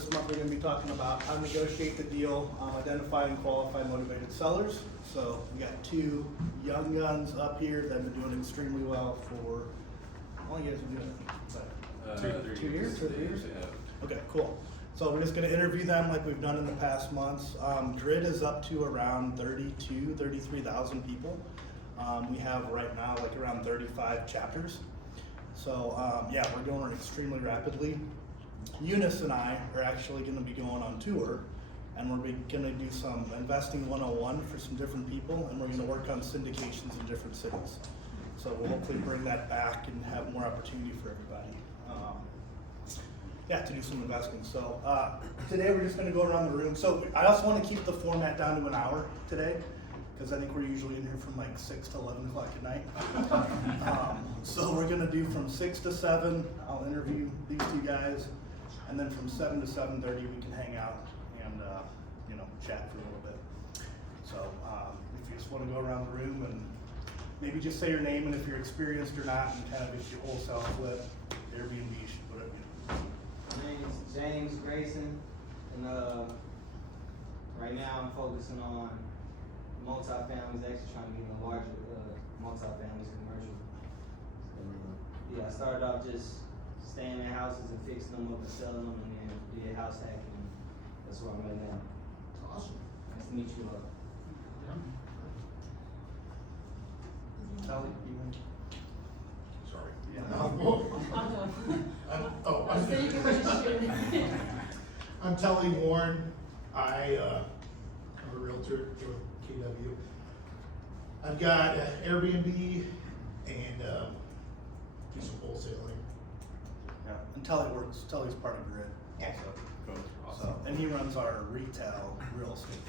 this month we're going to be talking about how to negotiate the deal, identify and qualify motivated sellers. So we got two young guns up here that have been doing extremely well for, how long you guys been doing it? 2 years? 2 years? Yeah. Okay, cool. So we're just going to interview them like we've done in the past months. Grid is up to around 33,000 people. We have right now like around 35 chapters. So yeah, we're going extremely rapidly. Eunice and I are actually going to be going on tour, and we're going to do some investing 101 for some different people, and we're going to work on syndications in different cities. So we'll hopefully bring that back and have more opportunity for everybody. Yeah, to do some investing. So today we're just going to go around the room. So I also want to keep the format down to an hour today, because I think we're usually in here from like 6 to 11 o'clock at night. So we're going to do from 6 to 7. I'll interview these two guys, and then from 7 to 7:30 we can hang out and you know, chat for a little bit. So if you just want to go around the room and maybe just say your name and if you're experienced or not, and kind of if you wholesale flip, Airbnb, whatever. My name is James Grayson, and right now I'm focusing on multifamilies, actually trying to get in larger multifamilies commercial. So, yeah, I started off just staying in houses and fixing them up and selling them, and then did house hacking, and that's where I'm at now. Awesome. Nice to meet you all. Sally, you want? Sorry. Yeah. So you can finish it. I'm Tully Warren. I'm a realtor with KW. I've got Airbnb and do some wholesaling. Yeah, and Tully's part of Grid. Yeah. Also. Awesome. So, and he runs our retail real estate.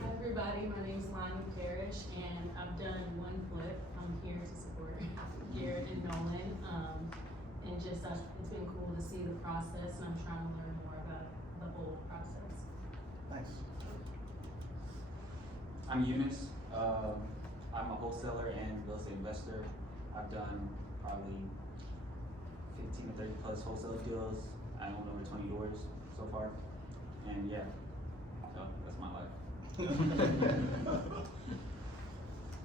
Hi everybody, my name is Garrett, and I've done one flip. I'm here to support Garrett and Nolan, and just it's been cool to see the process, and I'm trying to learn more about the whole process. Nice. I'm Eunice. I'm a wholesaler and real estate investor. I've done probably 15 to 30 plus wholesale deals. I own over 20 doors so far. And yeah, so that's my life.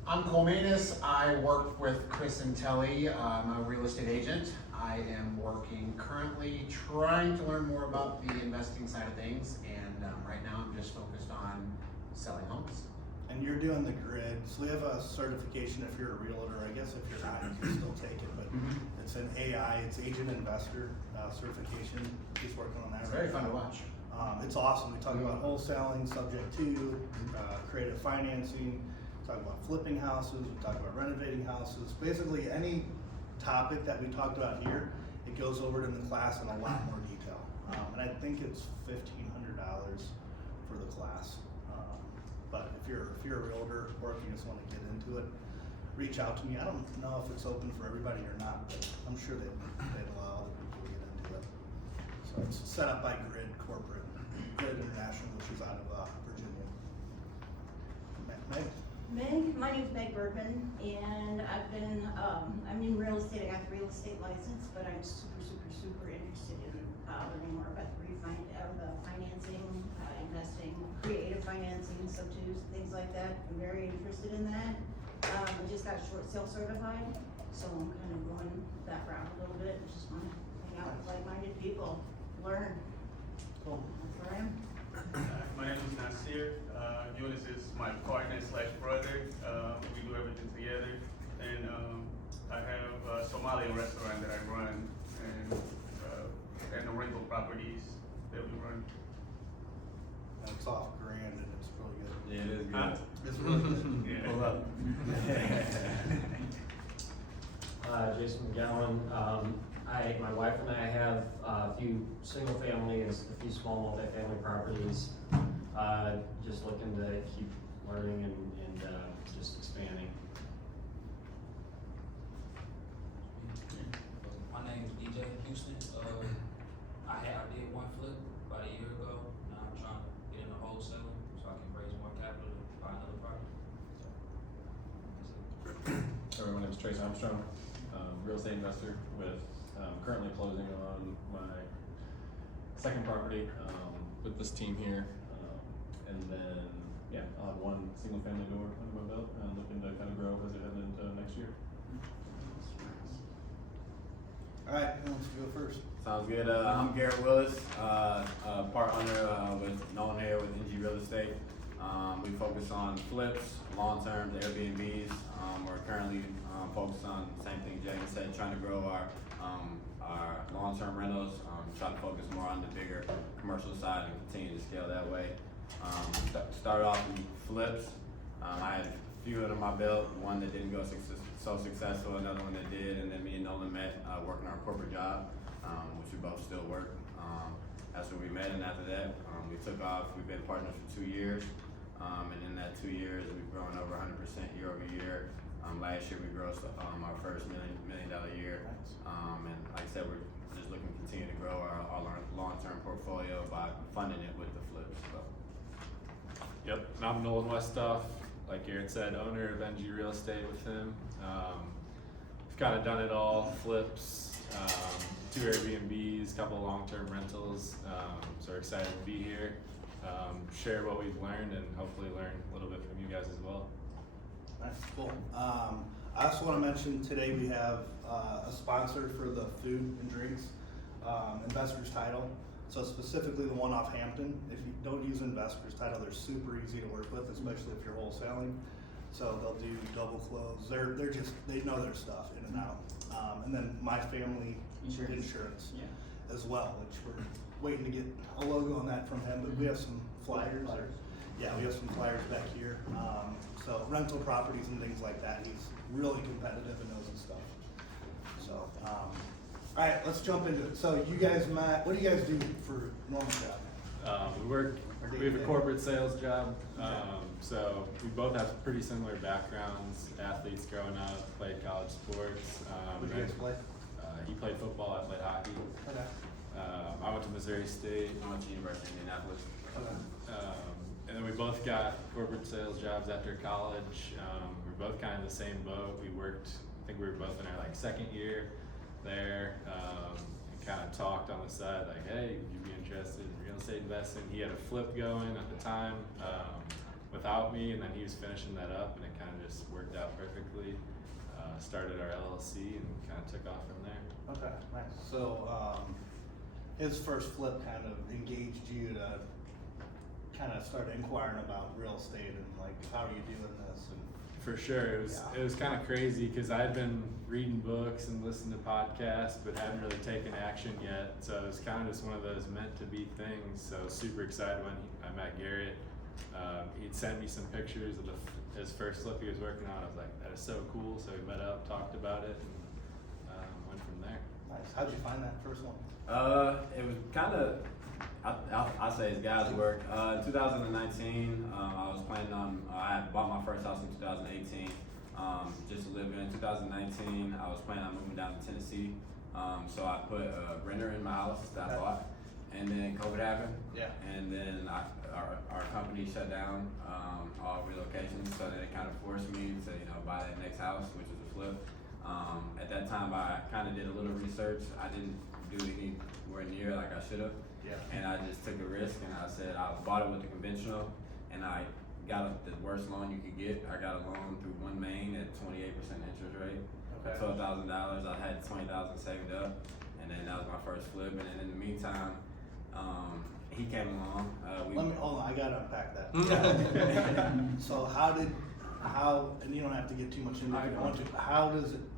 I'm Cole Manus. I work with Chris and Telly. I'm a real estate agent. I am working currently trying to learn more about the investing side of things, and right now I'm just focused on selling homes. And you're doing the Grid, so we have a certification if you're a realtor. I guess if you're not, you can still take it, but it's an AI, it's agent investor certification. He's working on that. It's very fun to watch. It's awesome. We talk about wholesaling, subject to, creative financing, talk about flipping houses, we talk about renovating houses. Basically any topic that we talked about here, it goes over it in the class in a lot more detail. And I think it's $1,500 for the class. But if you're a realtor or if you just want to get into it, reach out to me. I don't know if it's open for everybody or not, but I'm sure they'd allow other people to get into it. So it's set up by Grid Corporate, Grid International, which is out of Virginia. Meg? Meg, my name's Meg Bergman, and I've been, I'm in real estate. I got the real estate license, but I'm super interested in learning more about the financing, investing, creative financing, sub-twos, things like that. I'm very interested in that. I just got short sale certified, so I'm kind of going that route a little bit. Just want to hang out with like-minded people, learn. Cool. That's where I am. My name is Nasir. Eunice is my partner / brother. We do everything together. And I have a Somalian restaurant that I run, and the rental properties that we run. It's off Grand and it's really good. Yeah, it is good. Huh? It's really good. Yeah. Pull up. Jason McGowan. My wife and I have a few single family and a few small multifamily properties. Just looking to keep learning and just expanding. My name is DJ Houston. I did one flip about a year ago. Now I'm trying to get into wholesaling so I can raise more capital to buy another property. My name is Trace Armstrong, real estate investor with currently closing on my second property, with this team here. And then, yeah, I'll have one single family door under my belt and looking to kind of grow as we head into next year. Alright, who wants to go first? Sounds good. I'm Garrett Willis, part owner with Nolan here with NG Real Estate. We focus on flips, long-term Airbnbs. We're currently focused on the same thing James said, trying to grow our long-term rentals. Trying to focus more on the bigger commercial side and continue to scale that way. Started off with flips. I had a few under my belt, one that didn't go so successful, another one that did, and then me and Nolan met working our corporate job, which we both still work. That's where we met, and after that, we took off. We've been partners for 2 years, and in that 2 years, we've grown over 100% year over year. Last year, we grossed our first $1 million year, and like I said, we're just looking to continue to grow our long-term portfolio by funding it with the flips. So. Yep, and I'm Nolan Wuesthoff, like Garrett said, owner of NG Real Estate with him. We've kind of done it all, flips, 2 Airbnbs, couple of long-term rentals, so we're excited to be here, share what we've learned and hopefully learn a little bit from you guys as well. That's cool. I also want to mention today we have a sponsor for the food and drinks, Investors Title. So specifically the one off Hampton. If you don't use Investors Title, they're super easy to work with, especially if you're wholesaling. So they'll do double close. They're just, they know their stuff in and out. And then My Family Insurance Yeah. as well, which we're waiting to get a logo on that from him. But we have some flyers. Yeah, we have some flyers back here. So rental properties and things like that, he's really competitive and knows his stuff. So, all right, let's jump into it. So you guys met, what do you guys do for normal job? We have a corporate sales job, so we both have pretty similar backgrounds, athletes growing up, played college sports. What do you guys play? He played football, I played hockey. Okay. I went to Missouri State. I went to University of Indianapolis. Okay. And then we both got corporate sales jobs after college. We're both kind of in the same boat. We worked, I think we were both in our second year there, and kind of talked on the side like, hey, would you be interested in real estate investing? He had a flip going at the time without me, and then he was finishing that up, and it kind of just worked out perfectly. Started our LLC and kind of took off from there. Okay, nice. So his first flip kind of engaged you to kind of start inquiring about real estate and like, how are you doing this? And for sure, it was kind of crazy because I'd been reading books and listening to podcasts, but hadn't really taken action yet. So it was kind of just one of those meant to be things. So super excited when I met Garrett. He'd sent me some pictures of his first flip he was working on. I was like, that is so cool. So we met up, talked about it, and went from there. nice. How'd you find that first one? It was kind of, I'll say it's God's work. In 2019, I was planning on, I had bought my first house in 2018, just to live in. 2019, I was planning on moving down to Tennessee. So I put a renter in my house that I bought, and then COVID happened. Yeah. And then our company shut down, all relocations, so then it kind of forced me to, buy that next house, which was a flip. At that time, I kind of did a little research. I didn't do anywhere near like I should have. Yeah. And I just took a risk, and I said I bought it with the conventional, and I got the worst loan you could get. I got a loan through One Main at 28% interest rate, Okay. $12,000. I had $20,000 saved up, and then that was my first flip. And then in the meantime, he came along. Let me, hold on, I gotta unpack that. So and you don't have to get too much into it if you don't want to,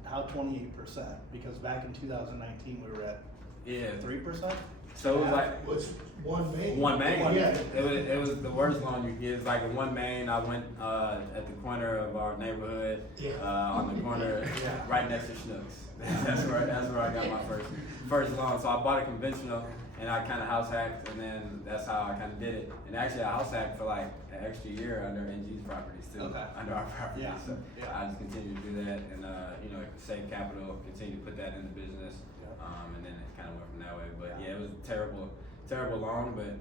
how 28%? Because back in 2019, we were at Yeah. 3%? So it was like What's One Main? One Main. Yeah. It was the worst loan you get. It's like a One Main. I went at the corner of our neighborhood, on the corner, right next to Schnucks. That's where I got my first loan. So I bought a conventional, and I kind of house hacked, and then that's how I kind of did it. And actually, I house hacked for like an extra year under NG's properties too, under our properties. Yeah. So Yeah. I just continued to do that, and save capital, continue to put that in the business, and then it kind of went from that way. But yeah, it was a terrible loan, but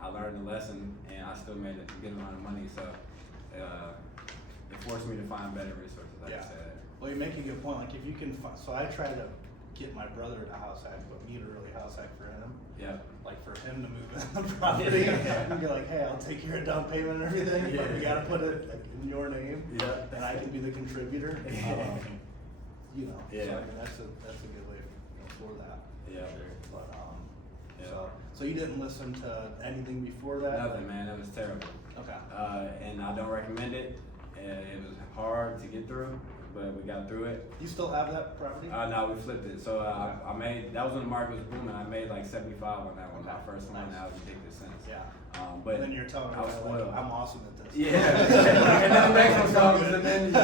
I learned the lesson, and I still made a good amount of money. So it forced me to find better resources. Like I said. Well, you make a good point. Like if you can, so I try to get my brother to house hack, but me to really house hack for him. Yeah. Like for him to move in the property, and be like, hey, I'll take care of down payment and everything, but we gotta put it in your name. Yeah. And I can be the contributor. You know, so I Yeah. mean, that's a good way for that. Yeah. But, Yeah. so you didn't listen to anything before that? Nothing, man. That was terrible. Okay. And I don't recommend it. It was hard to get through, but we got through it. You still have that property? No, we flipped it. So I made, that was when the market was booming. I made like 75 on that one, my first one. Nice. That was ridiculous sense. Yeah. But And then you're telling me, I was like, spoiled. I'm awesome at this. Yeah. And then the next one comes, and then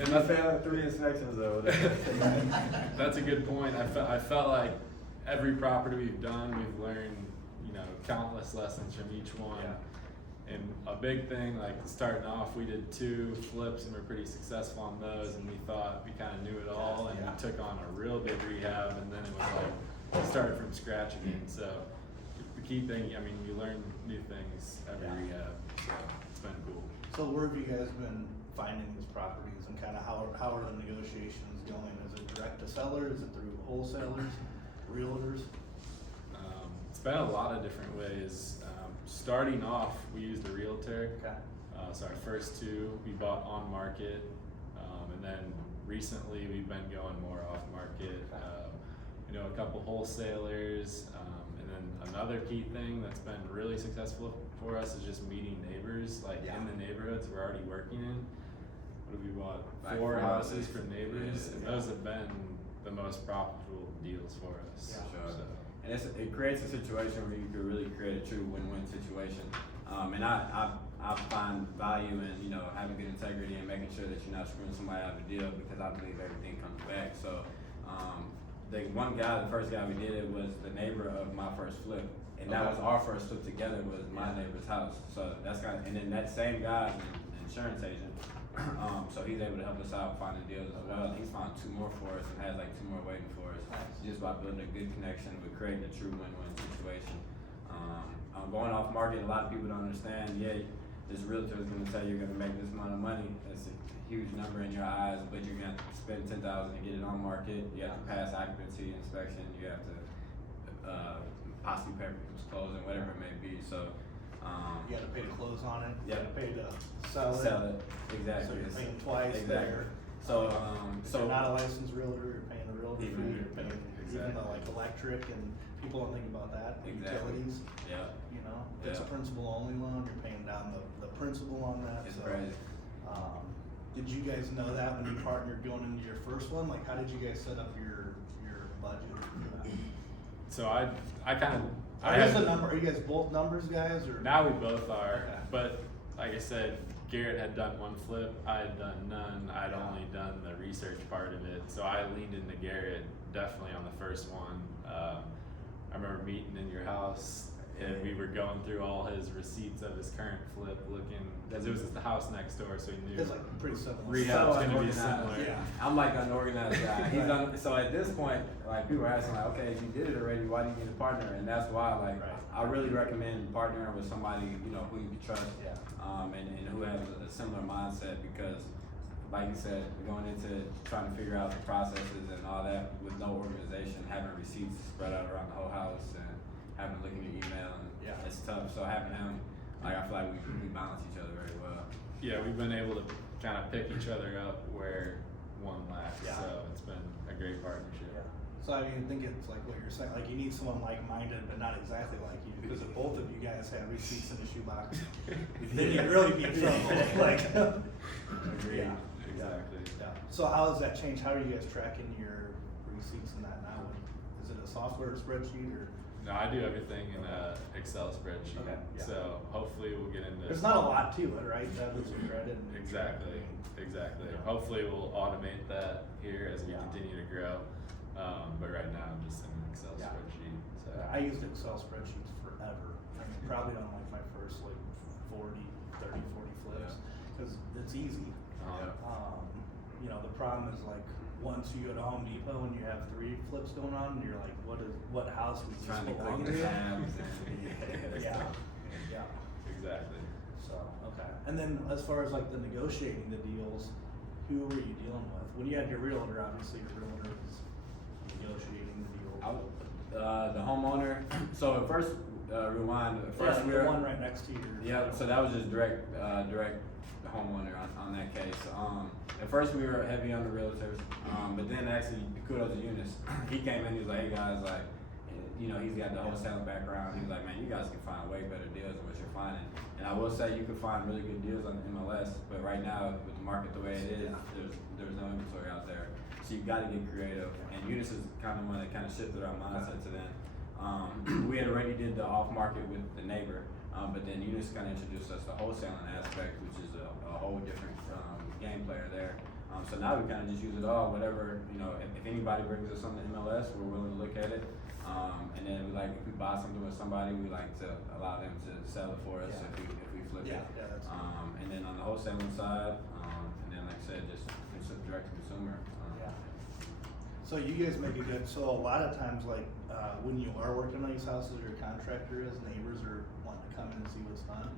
and I failed 3 inspections or whatever. That's a good point. I felt like every property we've done, we've learned, you know, countless lessons from each one. Yeah. And a big thing, like starting off, we did 2 flips and we're pretty successful on those, and we thought we kind of knew it all, and Yeah. we took on a real big rehab, and then it was like started from scratch again. So the key thing, I mean, you learn new things every Yeah. rehab, so it's been cool. So where have you guys been finding these properties, and kind of how are the negotiations going? Is it direct to seller? Is it through wholesalers, realtors? It's been a lot of different ways. Starting off, we used a realtor. Okay. So our first 2 we bought on market, and then recently we've been going more off market. You know, a couple wholesalers, and then another key thing that's been really successful for us is just meeting neighbors, like Yeah. in the neighborhoods we're already working in. What have we bought? Like 4 4 houses houses. from neighbors, Yeah. and those have been the most profitable deals for us. Yeah. Sure. So. And it creates a situation where you could really create a true win-win situation. And I find value in, you know, having good integrity and making sure that you're not screwing somebody out of a deal, because I believe everything comes back. So the first guy we did it was the neighbor of my first flip. And that was our first flip together, was my neighbor's house. So that's and then that same guy is an insurance agent. So he's able to help us out finding deals as well. He's found 2 more for us and has like 2 more waiting for us. Just by building a good connection, we're creating a true win-win situation. Going off market, a lot of people don't understand. Yeah, this realtor is gonna say you're gonna make this amount of money. That's a huge number in your eyes, but you're gonna spend $10,000 to get it on market. You have to pass occupancy inspection. You have to possibly pay for people's closing, whatever it may be. So. You gotta pay to close on it. You Yeah. gotta pay to sell it. Sell it, exactly. So you're paying twice Exactly. there. So, If so you're not a licensed realtor, you're paying a realtor Even- fee, you're paying even the like electric, and people don't think about that, Exactly. utilities, yeah, you know? If it's a Yeah. principal only loan, you're paying down the principal on that, it's so. crazy. Did you guys know that when you partnered going into your first one? Like, how did you guys set up your budget for that? So I kind of. Are you guys both numbers guys, or? Now we both are, Okay. but like I said, Garrett had done 1 flip, I had done none. I'd only done the research part of it, so I leaned into Garrett definitely on the first one. I remember meeting in your house, and we were going through all his receipts of his current flip, looking, because it was just the house next door, so he knew It's like pretty similar. rehab's gonna be unorganized. similar. Yeah. I'm like unorganized guy. So at this point, like people are asking, like, okay, if you did it already, why do you need a partner? And that's why, like, Right. I really recommend partnering with somebody, you know, who you can trust, Yeah. and who has a similar mindset, because, like you said, we're going into trying to figure out the processes and all that with no organization, having receipts spread out around the whole house, and having to look in your email, and Yeah. it's tough. So having him, like, I feel like we balance each other very well. Yeah, we've been able to kind of pick each other up where one lacks, Yeah. so it's been a great partnership. Yeah. So I mean, I think it's like what you're saying, like you need someone like-minded, but not exactly like you, because if both of you guys have receipts in the shoebox, then you'd really be in trouble, like. Agreed. Yeah. Exactly. Yeah. So how has that changed? How are you guys tracking your receipts in that now? Is it a software spreadsheet, or? No, I do everything in a Excel spreadsheet, Okay, yeah. so hopefully we'll get into. There's not a lot to it, right? Debits and credit. and- Exactly, exactly. Yeah. Hopefully we'll automate that here as we Yeah. continue to grow. But right now I'm just in an Excel Yeah. spreadsheet, so. I used Excel spreadsheets forever. I mean, probably on like my first like 40 flips, cause it's easy. You know, the problem is like, once you go to Home Depot and you have 3 flips going on, and you're like, what house was this Trying to belong click to? the tabs and Yeah, yeah, Exactly. so, okay. And then as far as like the negotiating the deals, who were you dealing with? When you had your realtor, obviously your realtor was negotiating the deal? The homeowner, so at first, rewind, at first we the were. one right next to your. Yeah, so that was just direct homeowner on that case. At first we were heavy on the realtors, but then actually, kudos to Eunice. He came in, he was like, hey guys, like, you know, he's got the wholesale background. He was like, man, you guys can find way better deals than what you're finding. And I will say you can find really good deals on MLS, but right now with the market the way it is, there's no inventory out there. So you've got to get creative. And Eunice is kind of one that kind of shifted our mindset to then. We had already did the off market with the neighbor, but then Eunice kind of introduced us to the wholesaling aspect, which is a whole different game player there. So now we kind of just use it all, whatever, you know, if anybody brings us on the MLS, we're willing to look at it. And then we like, if we buy something with somebody, we like to allow them to sell it for us if we flip it. Yeah, that's. And then on the wholesaling side, and then like I said, just direct to consumer. Yeah. So you guys make it good, so a lot of times, like, when you are working on these houses, your contractor is, neighbors are wanting to come in and see what's done,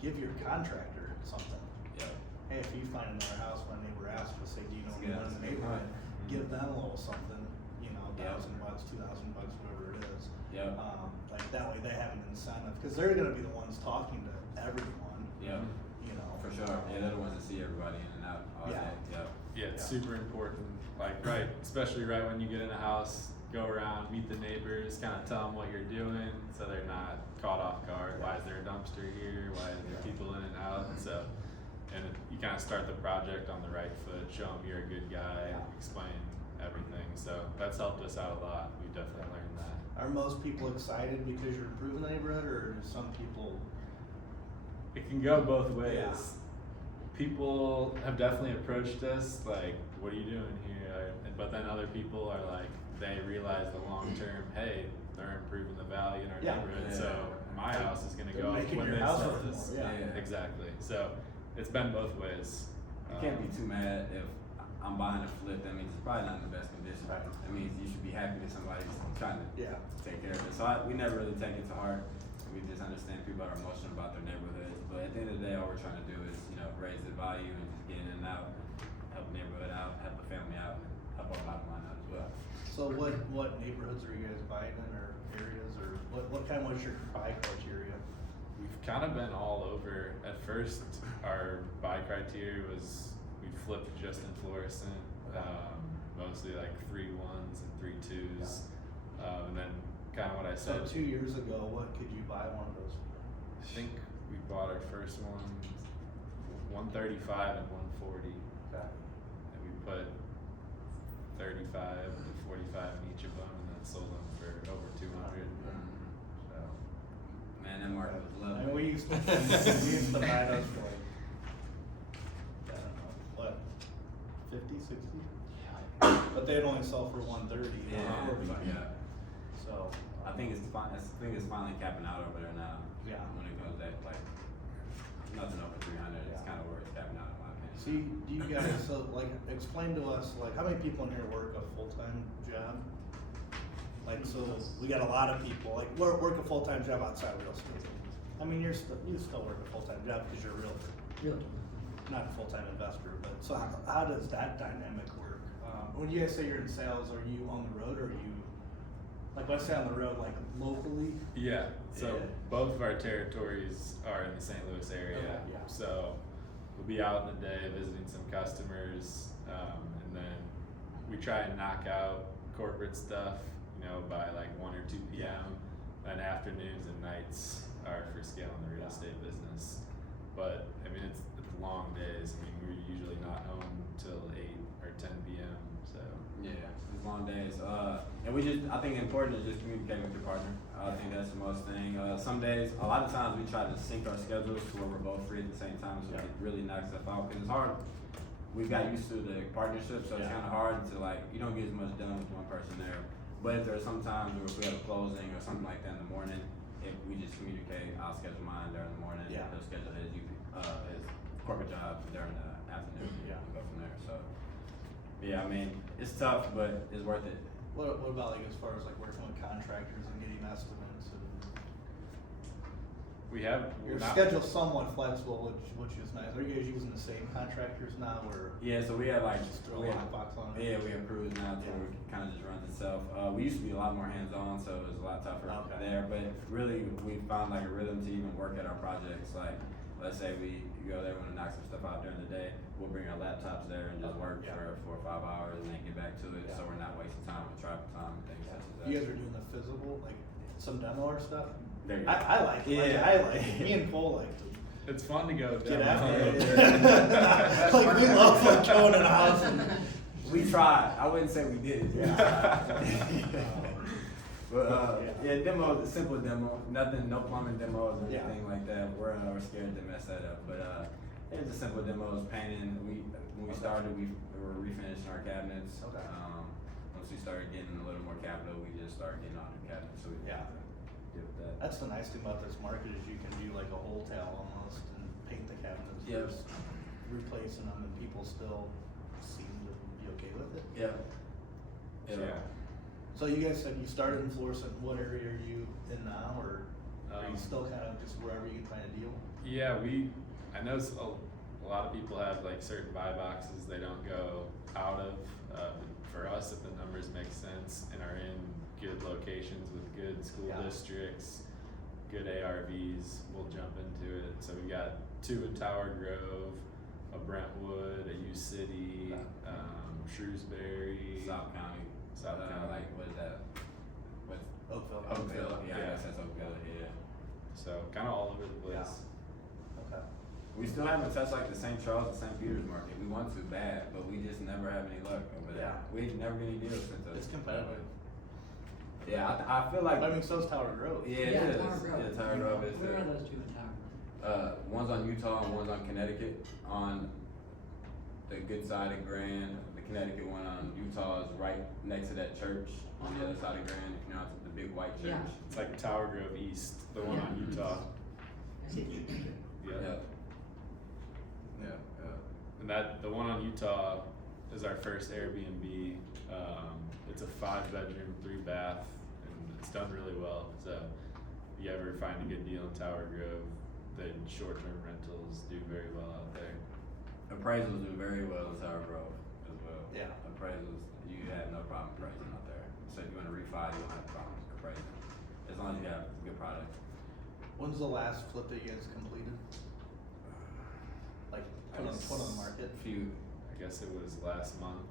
give your contractor something. Yeah. Hey, if you find another house, when a neighbor asks, just say, do you know Yeah, anyone in the that's a good neighborhood? point. Give them a little something, you know, Yeah. $1,000, $2,000, whatever it is. Yeah. Like that way they have an incentive, cause they're gonna be the ones talking to everyone, Yeah. you know. For sure. Yeah, they're the ones that see everybody in and out all Yeah. day. Yeah. Yeah, it's Yeah. super important, like, right, especially right when you get in a house, go around, meet the neighbors, kinda tell them what you're doing, so they're not caught off guard. Why is there a dumpster here? Why is there people in and out? So, and you kinda start the project on the right foot, show them you're a good guy, explain everything, so that's helped us out a lot. We definitely learned that. Are most people excited because you're improving the neighborhood, or do some people? It can go both ways. Yeah. People have definitely approached us like, what are you doing here? But then other people are like, they realize the long term, hey, they're improving the value in our Yeah. neighborhood, Yeah. so my house is gonna They're go up making when your they house sell worth this. more, yeah. Exactly, so it's been both ways. You can't be too mad if I'm buying a flip. That means it's probably not in the best condition. Right. That means you should be happy that somebody's trying to Yeah. take care of it. So we never really take it to heart. We just understand people are emotional about their neighborhoods. But at the end of the day, all we're trying to do is, you know, raise the value and just get in and out, help the neighborhood out, help the family out, and help our bottom line out as well. So what neighborhoods are you guys buying in, or areas, or what kind of, what's your buy criteria? We've kind of been all over. At first, our buy criteria was we flipped just in fluorescent, mostly like 3-1s and 3-2s, and then kind of what I So said. 2 years ago, what could you buy one of those for? I think we bought our first one, 135 and 140, Okay. and we put 35 to 45 in each of them, and then sold them for over 200. So Man, that market was I lovely. mean, we used to buy those for like, I don't know, what, 50, 60? But they'd only sell for 130. Yeah. So. I think it's finally capping out over there now. Yeah. When it goes that like nothing over 300, it's kind of where it's capping out in my opinion. See, do you guys, so like, explain to us, like, how many people in here work a full-time job? Like, so, we got a lot of people, like, work a full-time job outside real estate. I mean, you still work a full-time job because you're a realtor. Not a full-time investor, but, so how does that dynamic work? When you guys say you're in sales, are you on the road, or are you, like, let's say on the road, like, locally? yeah, so Yeah. both of our territories are in the St. Louis area. Okay, yeah. So we'll be out in the day visiting some customers, and then we try and knock out corporate stuff, you know, by like 1 or 2 p.m. And afternoons and nights are for scaling the real estate business. But I mean, it's long days. I mean, we're usually not home till 8 or 10 p.m. So Yeah, it's long days. And I think it's important to just communicate with your partner. I think that's the most thing. Some days, a lot of times we try to sync our schedules to where we're both free at the same time, so we can really knock stuff out. Because it's hard. We've got used to the partnership, so it's kind of hard to like, you don't get as much done with one person there. But if there's some times where if we have a closing or something like that in the morning, if we just communicate, I'll schedule mine during the morning. Yeah. He'll schedule his corporate job during the afternoon. Yeah. And go from there. So, yeah, I mean, it's tough, but it's worth it. What about like as far as like working with contractors and getting estimates and? Your not- schedule's somewhat flexible, which is nice. Are you guys using the same contractors now, or Yeah, so we have like, just throw a we have, lockbox on it? yeah, we have crews now too, where it kind of just runs itself. We used to be a lot more hands-on, so it was a lot tougher Okay. there, but really, we found like a rhythm to even work at our projects. Like, let's say we go there, want to knock some stuff out during the day, we'll bring our laptops there and just work Yeah. for 4 or 5 hours and then get back to it, Yeah. so we're not wasting time with traffic time and things such as that. You guys are doing the physical, like some demo or stuff? There you go. I like it. Yeah. I like it. Me and Cole like to It's fun to go get down. after it. Like we love like going in a house and We tried. I wouldn't say we did. But yeah, demo, simple demo, nothing, no plumbing demos or Yeah. anything like that. We're scared to mess that up. But it was a simple demos, painting. When we started, we were refinishing our cabinets. Okay. Once we started getting a little more capital, we just started getting all new cabinets. So we Yeah. did with that. that's the nice thing about this market is you can do like a wholesale almost and paint the cabinets. Yep. Just replacing them and people still seem to be okay with it. Yeah. Yeah. So you guys said you started in Florissant. What area are you in now, or are you still kind of just wherever you can find a deal? Yeah, I know a lot of people have like certain buy boxes they don't go out of. For us, if the numbers make sense and are in good locations with good school Yeah. districts, good ARVs, we'll jump into it. So we got 2 in Tower Grove, a Brentwood, a U City, Shrewsbury, South County. South County. Like, what is that? What's Oakville. Oakville? Yeah, I Yeah. guess that's Oakville, yeah. So kind of all over the place. Okay. We still haven't touched like the St. Charles and St. Peter's market. We want to bad, but we just never have any luck over there. Yeah. We never get any deals since It's competitive. Yeah, I feel like. I mean, so's Tower Grove. Yeah, it is. Yeah, Tower Grove is. Where are those two in Tower? One's on Utah and one's on Connecticut. On the good side of Grand, the Connecticut one on Utah is right next to that church on the other side of Grand. If you know, it's the big white church. Yeah. It's like Tower Grove East, the one on Utah. I see you. Yeah. Yeah. And the one on Utah is our first Airbnb. It's a 5-bedroom, 3-bath, and it's done really well. So if you ever find a good deal in Tower Grove, the short-term rentals do very well out there. Appraisals do very well in Tower Grove as well. Yeah. Appraisals, you have no problem appraising out there. So if you want to refi, you don't have problems appraising. As long as you have a good product. When's the last flip that you guys completed? Like put on the market? I guess it was last month.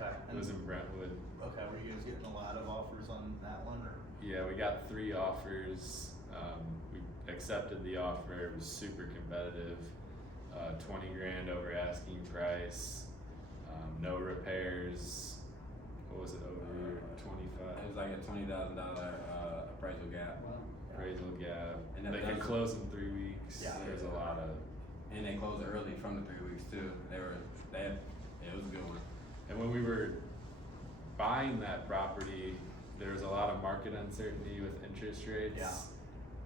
Okay. It was in Brentwood. Okay, were you guys getting a lot of offers on that one, or? Yeah, we got 3 offers. We accepted the offer. It was super competitive. 20 grand over asking price. No repairs. What was it over 25? It was like a $20,000 appraisal gap. Appraisal gap. And They could close in 3 weeks. Yeah. There's a lot of. And they closed early from the 3 weeks too. It was a good one. And when we were buying that property, there was a lot of market uncertainty with interest rates. Yeah.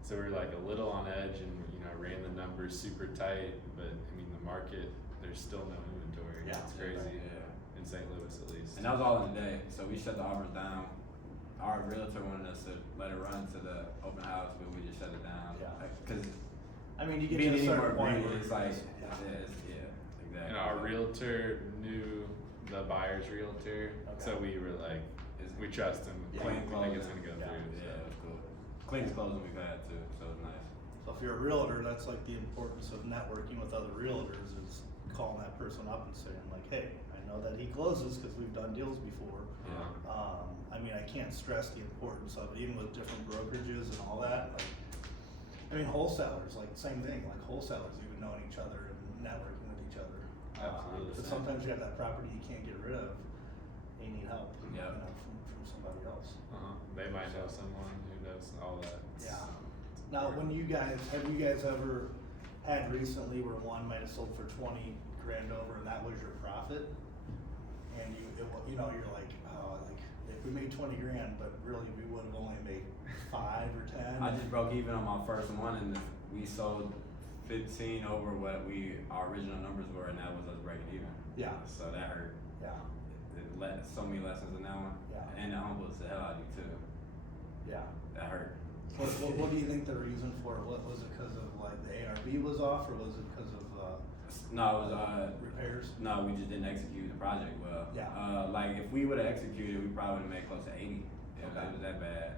So we were like a little on edge and, ran the numbers super tight, but I mean, the market, there's still no inventory. Yeah. It's crazy. Yeah. In St. Louis at least. And that was all in a day. So we shut the offers down. Our realtor wanted us to let it run to the open house, but we just shut it down. Yeah. Cause I mean, you get being to a any more certain point greedy, where it's like, yeah. exactly. And our realtor knew the buyer's realtor, so we were like, we trust him. Yeah. We think it's gonna go Yeah, through. yeah, it was cool. Cleanest closing we've had too, so it was nice. So if you're a realtor, that's like the importance of networking with other realtors is calling that person up and saying like, hey, I know that he closes because we've done deals before. Yeah. I mean, I can't stress the importance of it, even with different brokerages and all that. Like, I mean, wholesalers, like same thing, like wholesalers even knowing each other and networking with each other. Absolutely. But sometimes you have that property you can't get rid of, and you need help, Yeah. from somebody else. They might know someone who knows all that. Yeah. Now, have you guys ever had recently where one might have sold for 20 grand over and that was your profit? And you're like, oh, like, if we made 20 grand, but really we would have only made 5 or 10. I just broke even on my first one and we sold 15 over what our original numbers were and that was us breaking even. Yeah. So that hurt. Yeah, So many lessons in that one. Yeah. And it humbles the hell out of you too. yeah. That hurt. What do you think the reason for it? What was it, cause of like the ARV was off, or was it cause of, No, it was, repairs? no, we just didn't execute the project well. Yeah. Like if we would've executed, we probably would've made close to 80. If Okay. it was that bad.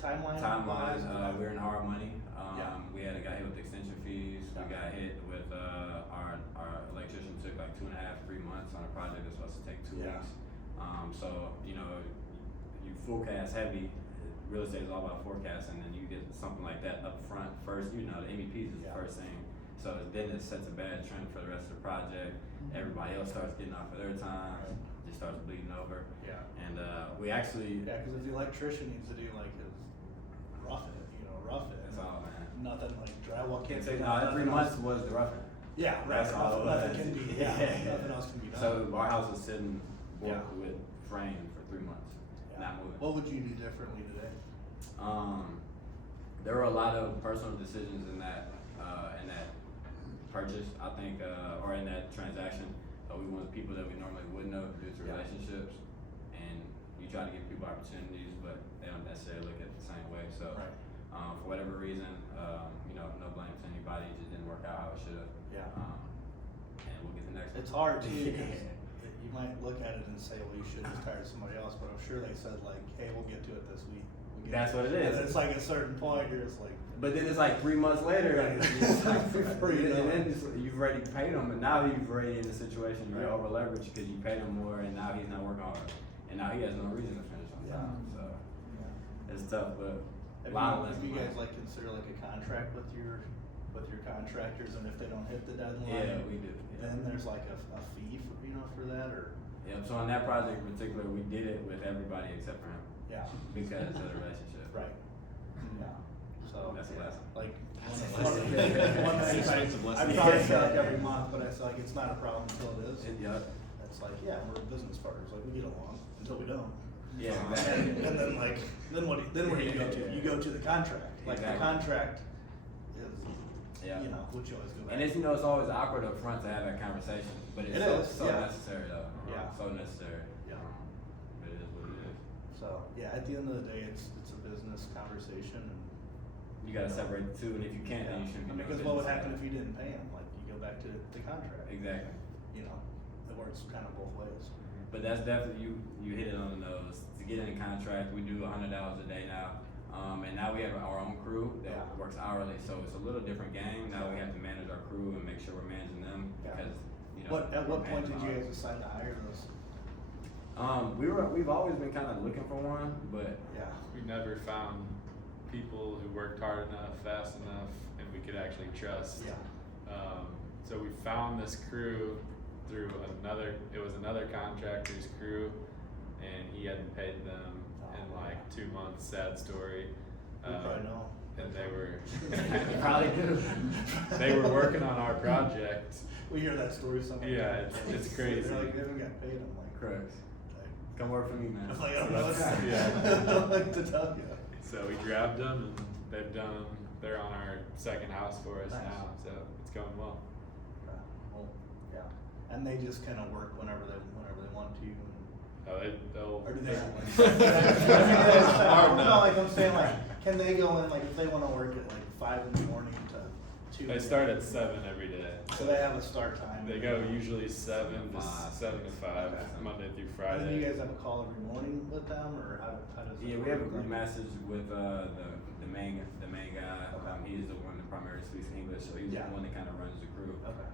Timeline? Timeline, wise? we're in hard money. Yeah. We got hit with extension fees. Yeah. We got hit with, our electrician took like 2.5, 3 months on a project that's supposed to take 2 Yeah. weeks. So, you know, you forecast heavy. Real estate is all about forecasting, and you get something like that up front first. You know, the MEPs is Yeah. the first thing. So then it sets a bad trend for the rest of the project. Everybody else starts getting off of their time, just starts bleeding over. Yeah. And we actually, Yeah, cause if the electrician needs to do like his rough it, that's all, man. nothing like drywall can't Can't say, be no, done, 3 nothing months else- was the roughing. Yeah, right, That's all it nothing was. can be, nothing else can be done. So our house was sitting Yeah. with frame for 3 months, Yeah. not moving. What would you do differently today? There were a lot of personal decisions in that purchase, I think, or in that transaction. We wanted people that we normally wouldn't have due to Yeah. relationships, and you try to give people opportunities, but they don't necessarily look at it the same way. So, Right. for whatever reason, you know, no blame to anybody, it just didn't work out how it should have. Yeah. And we'll get the next one. It's hard too, because you might look at it and say, well, you should have just hired somebody else, but I'm sure they said like, hey, we'll get to it this week. We'll get That's to what it is. And it's like a certain point, you're just like. But then it's like 3 months later, Right. it's like, Before you know and then it. you've already paid him, and now you've already in a situation you're Right. over leveraged because you paid him more, and now he's not working hard, and now he has no reason to finish on Yeah. time. So Yeah. it's tough, but Have a lot of you, lessons have you guys learned. like consider like a contract with your contractors, and if they don't hit the deadline? Yeah, we do. Yeah. Then there's like a fee for, for that, or? Yeah. So on that project in particular, we did it with everybody except for him Yeah. because of the relationship. Right. Yeah. So. That's a yeah, lesson. Like. That's a one lesson. one That's thing, an expensive lesson. I probably say like every month, but I say like, it's not a problem until it is. Yeah. It's like, yeah, we're business partners, like, we get along until we don't. Yeah. Exactly. And then like, then what do you go to? You go to the contract, like the Exactly. contract is, Yeah. you know, which you always go back. And it's, you know, it's always awkward up front to have that conversation, but it's It so, is, so yeah. necessary though. Yeah. So necessary. Yeah. But it is what it is. So, yeah, at the end of the day, it's a business conversation, and. You gotta separate the two, and if you can't, then you shouldn't be doing Because what would business happen if together. you didn't pay them, like, you go back to the contract. Exactly. You know, it works kind of both ways. But that's definitely, you hit it on the nose. To get in a contract, we do $100 a day now. And now we have our own crew that Yeah. works hourly, so it's a little different game. Now we have to manage our crew and make sure we're managing them Yeah. because, you know. At what we're point did managing you ours. guys decide to hire those? We've always been kind of looking for one, but Yeah. We never found people who worked hard enough, fast enough, and we could actually trust. Yeah. So we found this crew through it was another contractor's crew, and he hadn't paid them in like 2 months, sad story. You probably know. And they were, you probably do. they were working on our project. We hear that story somewhere. Yeah, it's crazy. They're like, they haven't got paid, I'm like. Correct. like- Come work for me, man. I'm like, I don't know what That's- to yeah. I don't like to tell you. So we grabbed them, and they're on our second house for us Nice. now, so it's going well. Yeah, well, yeah, and they just kind of work whenever they want to. Oh, they'll. Or do they? Hard No, enough. like I'm saying, like, can they go in, like, if they wanna work at like 5 in the morning to 2? They start at 7 every day. So they have a start time. They go usually 7 to 5. 7 to 5, Okay. Monday through And Friday. then you guys have a call every morning with them, or how does it Yeah, we work? have a group Like- message with the main guy. Okay. He's the one that primarily speaks English, so he's Yeah. the one that kind of runs the crew. Okay.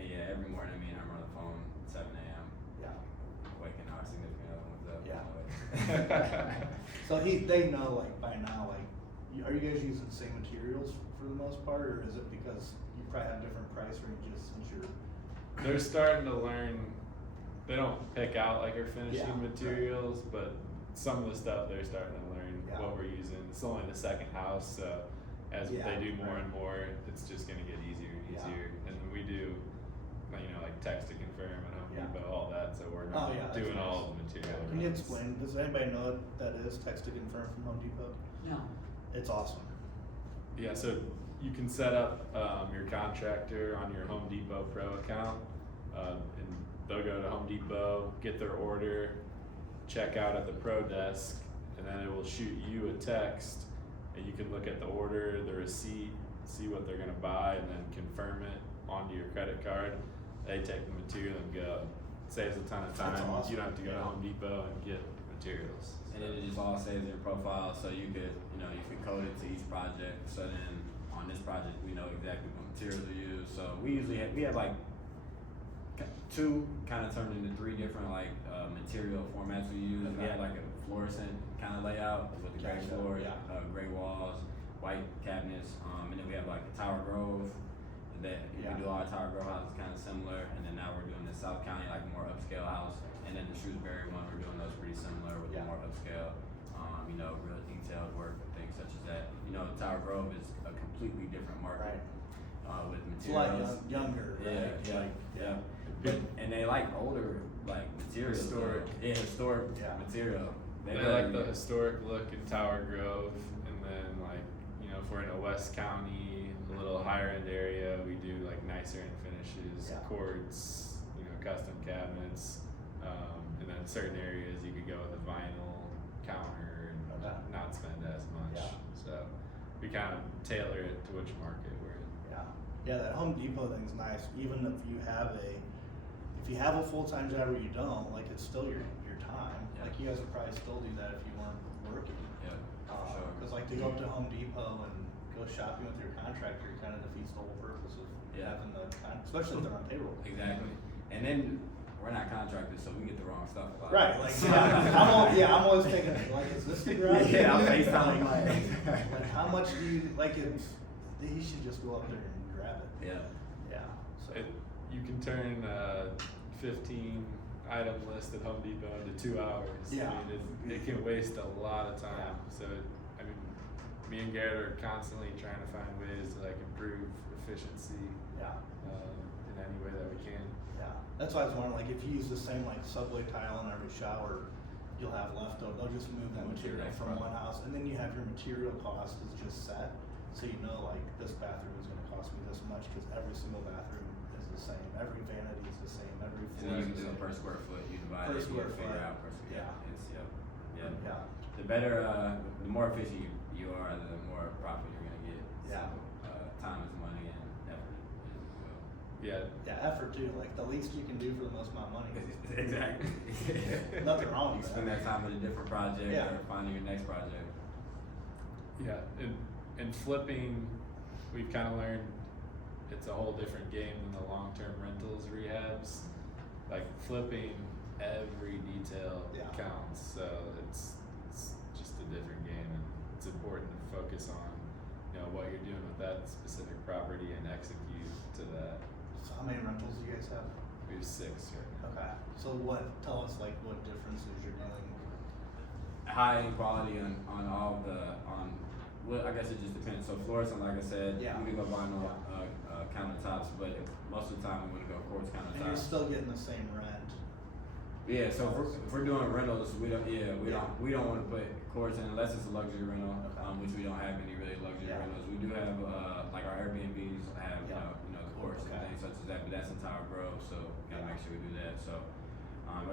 And yeah, every morning me and him are on the phone, 7 a.m. Yeah. waking our significant other ones up. Yeah. Anyway. So they know, like, by now, like, are you guys using the same materials for the most part, or is it because you probably have different price ranges since you're? They're starting to learn. They don't pick out like our finishing Yeah, right. materials, but some of the stuff they're starting to learn Yeah. what we're using. It's only the second house, so as Yeah, they do more right. and more, it's just gonna get easier and Yeah. easier. And then we do, like text to confirm and Home Yeah. Depot, all that. So we're Oh, yeah, that's doing nice. all of the material. Can you runs. explain, does anybody know what that is, text to confirm from Home Depot? No. It's awesome. Yeah, so you can set up your contractor on your Home Depot Pro account, and they'll go to Home Depot, get their order, check out at the Pro desk, and then it will shoot you a text and you can look at the order, the receipt, see what they're gonna buy, and then confirm it onto your credit card. They take the material and go. Saves a ton of time. That's awesome. You don't have to go to Home Depot and get materials. And then it just all saves in your profile, so you could, you can code it to each project. So then on this project, we know exactly what materials to use. So we usually have like two kind of turned into three different material formats we use. We have like a fluorescent kind of layout with the gray Gotcha, floor, yeah. gray walls, white cabinets, and then we have like a Tower Grove. That we do all our Tower Grove houses kind of similar, and then now we're doing the South County like more upscale house, and then the Shrewsbury one we're doing those pretty similar with the more upscale, real detailed work and things such as that. Tower Grove is a completely different market with It's a lot materials. younger, right? Yeah. And they like older materials. Historic. Historic material. They like the historic look in Tower Grove, and then if we're in a West County, a little higher end area, we do like nicer end finishes, quartz, custom cabinets, and then certain areas you could go with a vinyl counter and not spend as much. So we kind of tailor it to which market we're in. Yeah, that Home Depot thing's nice. Even if you have a full-time job or you don't, it's still your time. Yeah. Like you guys would probably still do that if you weren't working. Yeah, for sure. Because to go up to Home Depot and go shopping with your contractor kind of defeats the whole purpose of having especially if they're on payroll. Exactly. And then we're not contractors, so we get the wrong stuff a lot. Right. I'm always thinking is this the garage? Yeah, I'm FaceTiming how much do you you should just go up there and grab it. Yeah. So You can turn 15 item list at Home Depot into 2 hours. Yeah. It can waste a lot of time. So me and Garrett are constantly trying to find ways to improve efficiency in any way that we can. That's why I was wondering, if you use the same subway tile in every shower, you'll have leftover. They'll just move that material from one house, and then you have your material cost is just set, so this bathroom is going to cost me this much because every single bathroom is the same, every vanity is the same, every And floor then you is can do the it same. per square foot. You divide Per it, square you figure foot. out per square. Yeah. It's Yeah. The better, the more efficient you are, the more profit you're gonna get. Yeah. So, time is money and effort is as well. Yeah. Effort too. The least you can do for the most amount of money. Exactly. Nothing wrong You with spend that time with a different project Yeah. or finding your next project. Yeah, and flipping, we've kind of learned it's a whole different game than the long-term rentals rehabs. Flipping, every detail counts, so it's just a different game, and it's important to focus on what you're doing with that specific property and execute to that. So how many rentals do you guys have? We have 6 right now. Okay. So tell us what differences you're doing. High quality on all I guess it just depends. So fluorescent, like I said, we can go vinyl countertops, but most of the time we want to go quartz And you're countertops. still getting the same rent. Yeah, so if we're doing rentals, we don't want to put quartz in unless it's a luxury rental, which we don't have any really luxury rentals. We do have our Airbnbs have quartz and things such as that, but that's in Tower Grove, so gotta make sure we do that. So I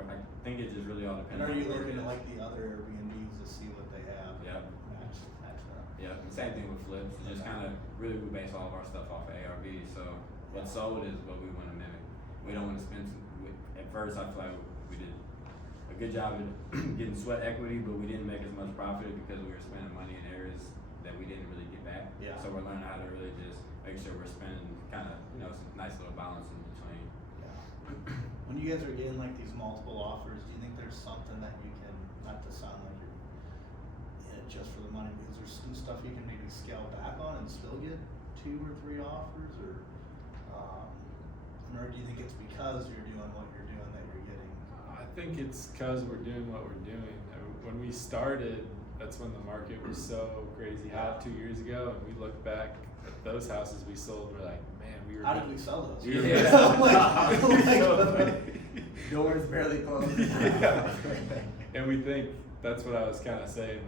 think it just really all depends. And are on you where it looking is. at the other Airbnbs to see what they have? Yep. Match them. Yeah, same thing with flips. Just kind of we base all of our stuff off of ARV. So what's sold is what we want to mimic. We don't want to spend. At first, I feel like we did a good job at getting sweat equity, but we didn't make as much profit because we were spending money in areas that we didn't really get back. Yeah. So we're learning how to really just make sure we're spending kind of some nice little balance in between. Yeah. When you guys are getting these multiple offers, do you think there's something that you can, not to sound like you're in it just for the money, but is there some stuff you can maybe scale back on and still get 2 or 3 offers, or do you think it's because you're doing what you're doing that you're getting? I think it's because we're doing what we're doing. When we started, that's when the market was so crazy hot 2 years ago, and we look back at those houses we sold, we're like, man, we were. How did we sell those? Doors barely closed. And we think that's what I was kind of saying.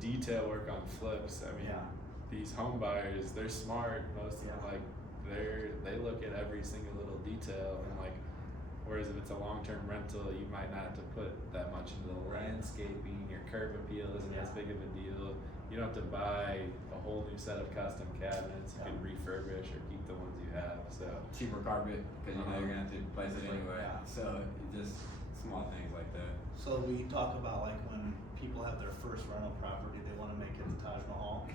Detail work on flips. I mean, these home buyers, they're smart. Most of them, they look at every single little detail, and whereas if it's a long-term rental, you might not have to put that much into the landscaping. Your curb appeal isn't as big of a deal. you don't have to buy a whole new set of custom cabinets. You can refurbish or keep the ones you have, so. Cheaper carpet, cause you know you're gonna have to replace it anyway, so it just small things like that. So we talk about like when people have their first rental property, they wanna make it the Taj Mahal.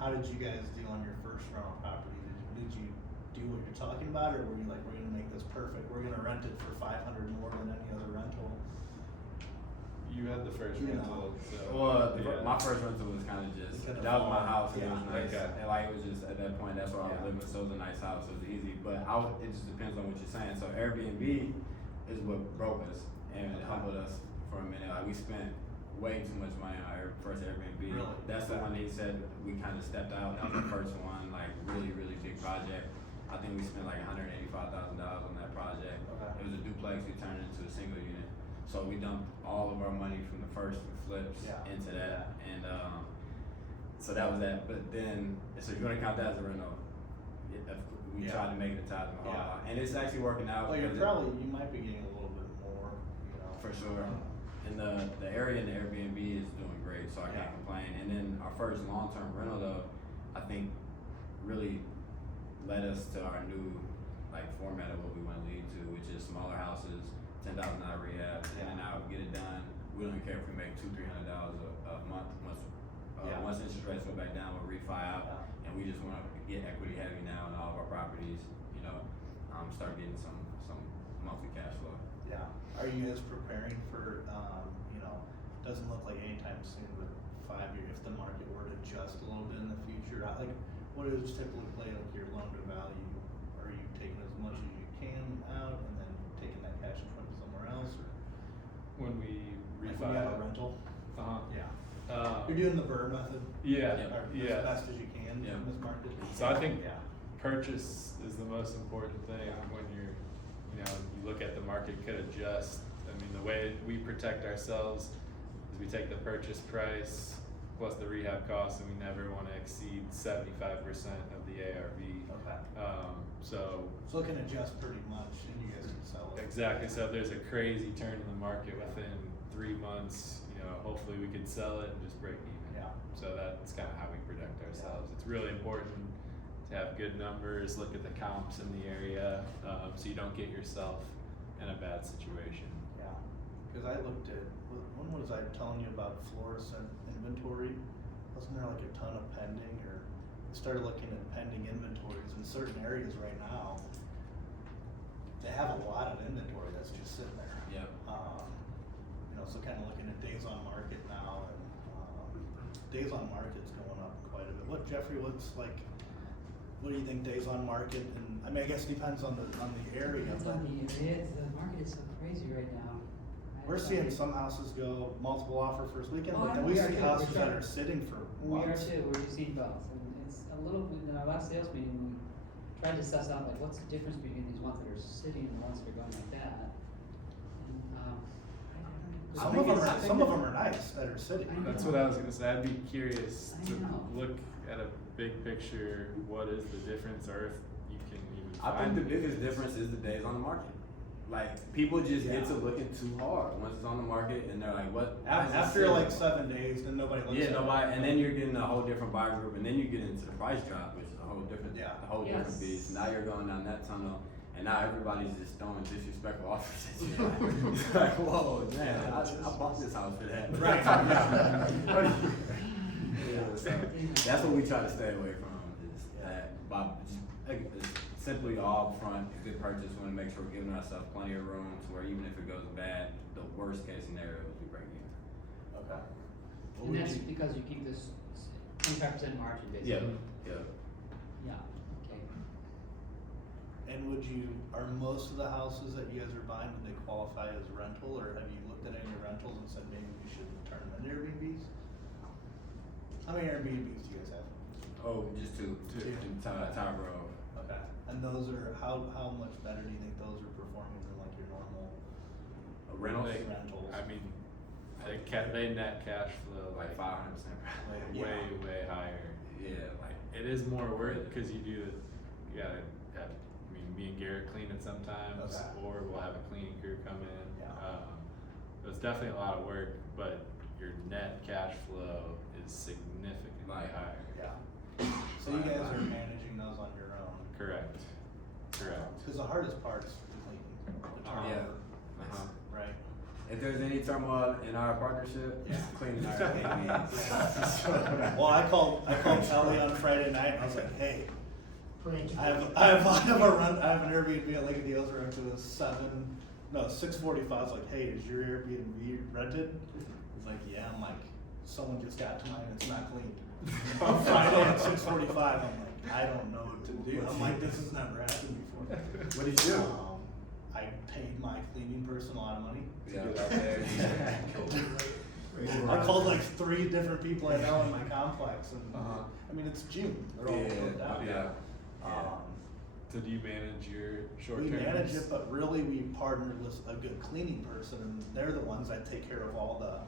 How did you guys do on your first rental property? Did you do what you're talking about, or were you like, we're gonna make this perfect, we're gonna rent it for 500 more than any other rental? You had the first You rental, know. so. Well, yeah. my first rental was kind of just, Kinda that was my fun. house, and it Yeah. was nice, Okay. and like, it was just, at that point, that's where I was Yeah. living, so it was a nice house, it was easy, but it just depends on what you're saying, so Airbnb is what broke us, and it humbled us for a minute, like, we spent way too much money on our first Airbnb. Really? That's the one he said, we kinda stepped out, that was the first one, like, really, really big project. I think we spent like $185,000 on that project. Okay. It was a duplex, we turned it into a single unit. So we dumped all of our money from the first flips Yeah. into that, and so that was that. But then, so if you wanna count that as a rental, we Yeah. tried to make it a Taj Mahal, Yeah. and it's actually working out. Well, you're because probably, you might be getting a little bit more, you know. for sure. And the area in the Airbnb is doing great, so I can't Yeah. complain. And then our first long-term rental though, I think really led us to our new like format of what we want to lead to, which is smaller houses, $10,000 rehab, in and out, get it done. We don't even care if we make $200-300 a month Yeah. once interest rates go back down, we'll refi out, Yeah. and we just want to get equity heavy now in all of our properties. You know, start getting some monthly cash flow. Yeah. Are you guys preparing for, you know, doesn't look like anytime soon, but 5 years, if the market were to adjust a little bit in the future, like, what is typically play like your loan to value? Are you taking as much as you can out and then taking that cash and putting it somewhere else, or? When we Like refi. when you have a rental? Uh-huh. Yeah. Uh, You're doing the Berra method? Yeah, Or yeah. as best as you can Yeah. in this market? So I think Yeah. purchase is the most important thing Yeah. when you're, you know, you look at the market could adjust. I mean, the way we protect ourselves is we take the purchase price plus the rehab costs, and we never wanna exceed 75% of the ARV. Okay. So So it can adjust pretty much and you guys can sell it. exactly, so if there's a crazy turn in the market within 3 months, you know, hopefully we could sell it and just break even. Yeah. So that's kind of how we protect ourselves. It's really important to have good numbers, look at the comps in the area, so you don't get yourself in a bad situation. Yeah, cause I looked at, when was I telling you about fluorescent inventory? Wasn't there like a ton of pending, or I started looking at pending inventories in certain areas right now. They have a lot of inventory that's just sitting there. Yep. You know, so kinda looking at days on market now, and, days on market's going up quite a bit. Jeffrey, what do you think days on market, and, I mean, I guess it depends on the area, Depends but. on the area, the market is so crazy right now. We're seeing some houses go multiple offer first weekend, Oh, but I then know, we we are see too. houses We're that trying- are sitting for We are months. too, we're seeing both, and it's a little, in our last sales meeting, we tried to suss out like what's the difference between these ones that are sitting and the ones that are going like that. And, I Some don't know. of them are nice that are sitting. I know. That's what I was gonna say, I'd be curious I to know. look at a big picture, what is the difference, or if you can even I find. think the biggest difference is the days on the market. Like, people just get to Yeah. looking too hard once it's on the market, and they're like, what? why is it After sitting? like 7 days, then nobody looks at it. Yeah, nobody, and then you're getting a whole different buyer group, and then you get into the price drop, which is a whole different, Yeah. a whole different Yes. beast. Now you're going down that tunnel, and now everybody's just throwing disrespectful offers at you. It's like, whoa, man, I bought this house for that. Right. Yeah, so that's what we try to stay away from, is that, by just, it's simply all upfront, a good purchase, we wanna make sure we're giving ourselves plenty of room to where even if it goes bad, the worst case scenario is we break even. Okay. And that's because you keep this 25% margin basically. Yeah. Yeah, okay. And are most of the houses that you guys are buying, would they qualify as rental, or have you looked at any rentals and said maybe we should turn them into Airbnbs? How many Airbnbs do you guys have? Oh, just two, Two. in Tower Grove. Okay, and those are, how much better do you think those are performing than like your normal Rentals, They- rentals? I mean, they net cash flow like 500%. way higher. Yeah, like, It is more worth, cause you gotta have, I mean, me and Garrett clean it sometimes, Okay. or we'll have a cleaning crew come in. Yeah. So it's definitely a lot of work, but your net cash flow is significantly Right. higher. Yeah. So you guys are managing those on your own? Correct. Cause the hardest part's the cleaning, the Yeah. turnover, Uh-huh. right? If there's any turmoil in our partnership, it's cleaning our Yeah. Well, I called Kelly on Friday night and I was like, hey, Frank, I have an Airbnb at Lake of the Ozarks. It was 6:45. I was like, hey, is your Airbnb rented? He's like, yeah. I'm like, someone just got to mine. It's not cleaned. On Friday at 6:45, I'm like, I don't know what to do. I'm like, this has never happened before. What did you do? I paid my cleaning person a lot of money. Yeah, out there. I called like 3 different people I know in my complex, and Uh-huh. I mean it's June. They're all booked out. Yeah. So do you manage your short We term? manage it, but really we partnered with a good cleaning person, and they're the ones that take care of all the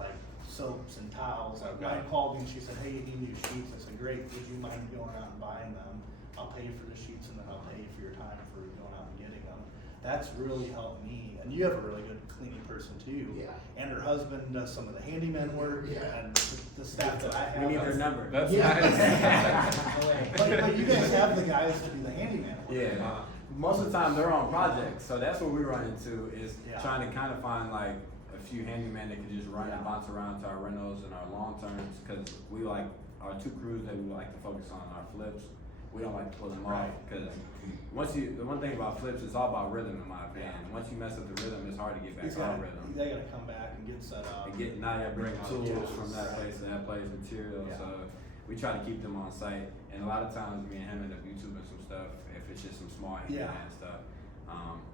like soaps and towels. Like Okay. Ryan called me and she said, "Hey, you need new sheets." I said, "Great. Would you mind going out and buying them? I'll pay you for the sheets, and then I'll pay you for your time for going out and getting them." That's really helped me. And you have a really good cleaning person too. Yeah. And her husband does some of the handyman work. Yeah. And the staff that I have. We need their number. That's Yeah. nice. But you guys have the guys that do the handyman work. Yeah. Most of the time they're on projects, so that's what we run into is Yeah. trying to kind of find like a few handymen that can just run Yeah. and bounce around to our rentals and our long terms, because we like our 2 crews that we like to focus on our flips. We don't like to pull them off Right. because the one thing about flips, it's all about rhythm in my opinion. Once you mess up the rhythm, it's hard to get back on rhythm. They gotta come back and get set up. And now you bring tools Yeah. from that place to that place, material. Yeah. So we try to keep them on site. And a lot of times, me and him end up YouTubing some stuff if it's just some small handyman stuff.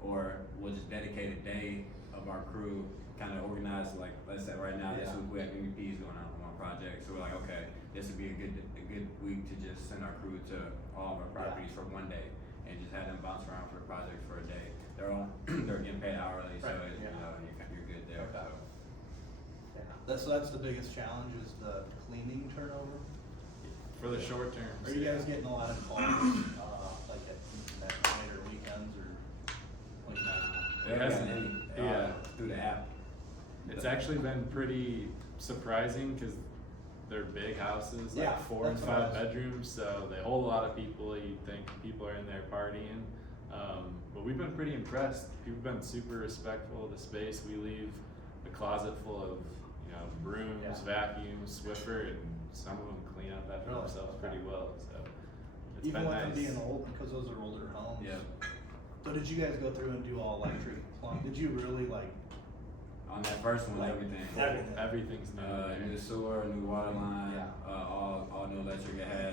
Or we'll just dedicate a day of our crew, kind of organize, like let's say right now this week we have MVPs going on one project. So we're like, okay, this would be a good week to just send our crew to all of our properties for one day and just have them bounce around for a project for a day. They're getting paid hourly, so Right. you know you're good there. Okay. So. That's the biggest challenge is the cleaning turnover. For the short term. Are you guys getting a lot of calls, like at night or weekends or? Like There hasn't any Yeah. through the app. It's actually been pretty surprising because they're big houses, like Yeah, 4 and that's what I 5 was- bedrooms, so they hold a lot of people. You think people are in there partying, but we've been pretty impressed. People have been super respectful of the space. We leave the closet full of brooms, Yeah. vacuums, Swiffer, and some of them clean up after Really? themselves pretty well. So it's Even been with nice. them being old, because those are older homes. Yeah. So did you guys go through and do all electric plumbing? Did you really like? On that first one, Like, everything. everything. Everything's new. there. New sewer, new water line, Yeah. all new electric. It had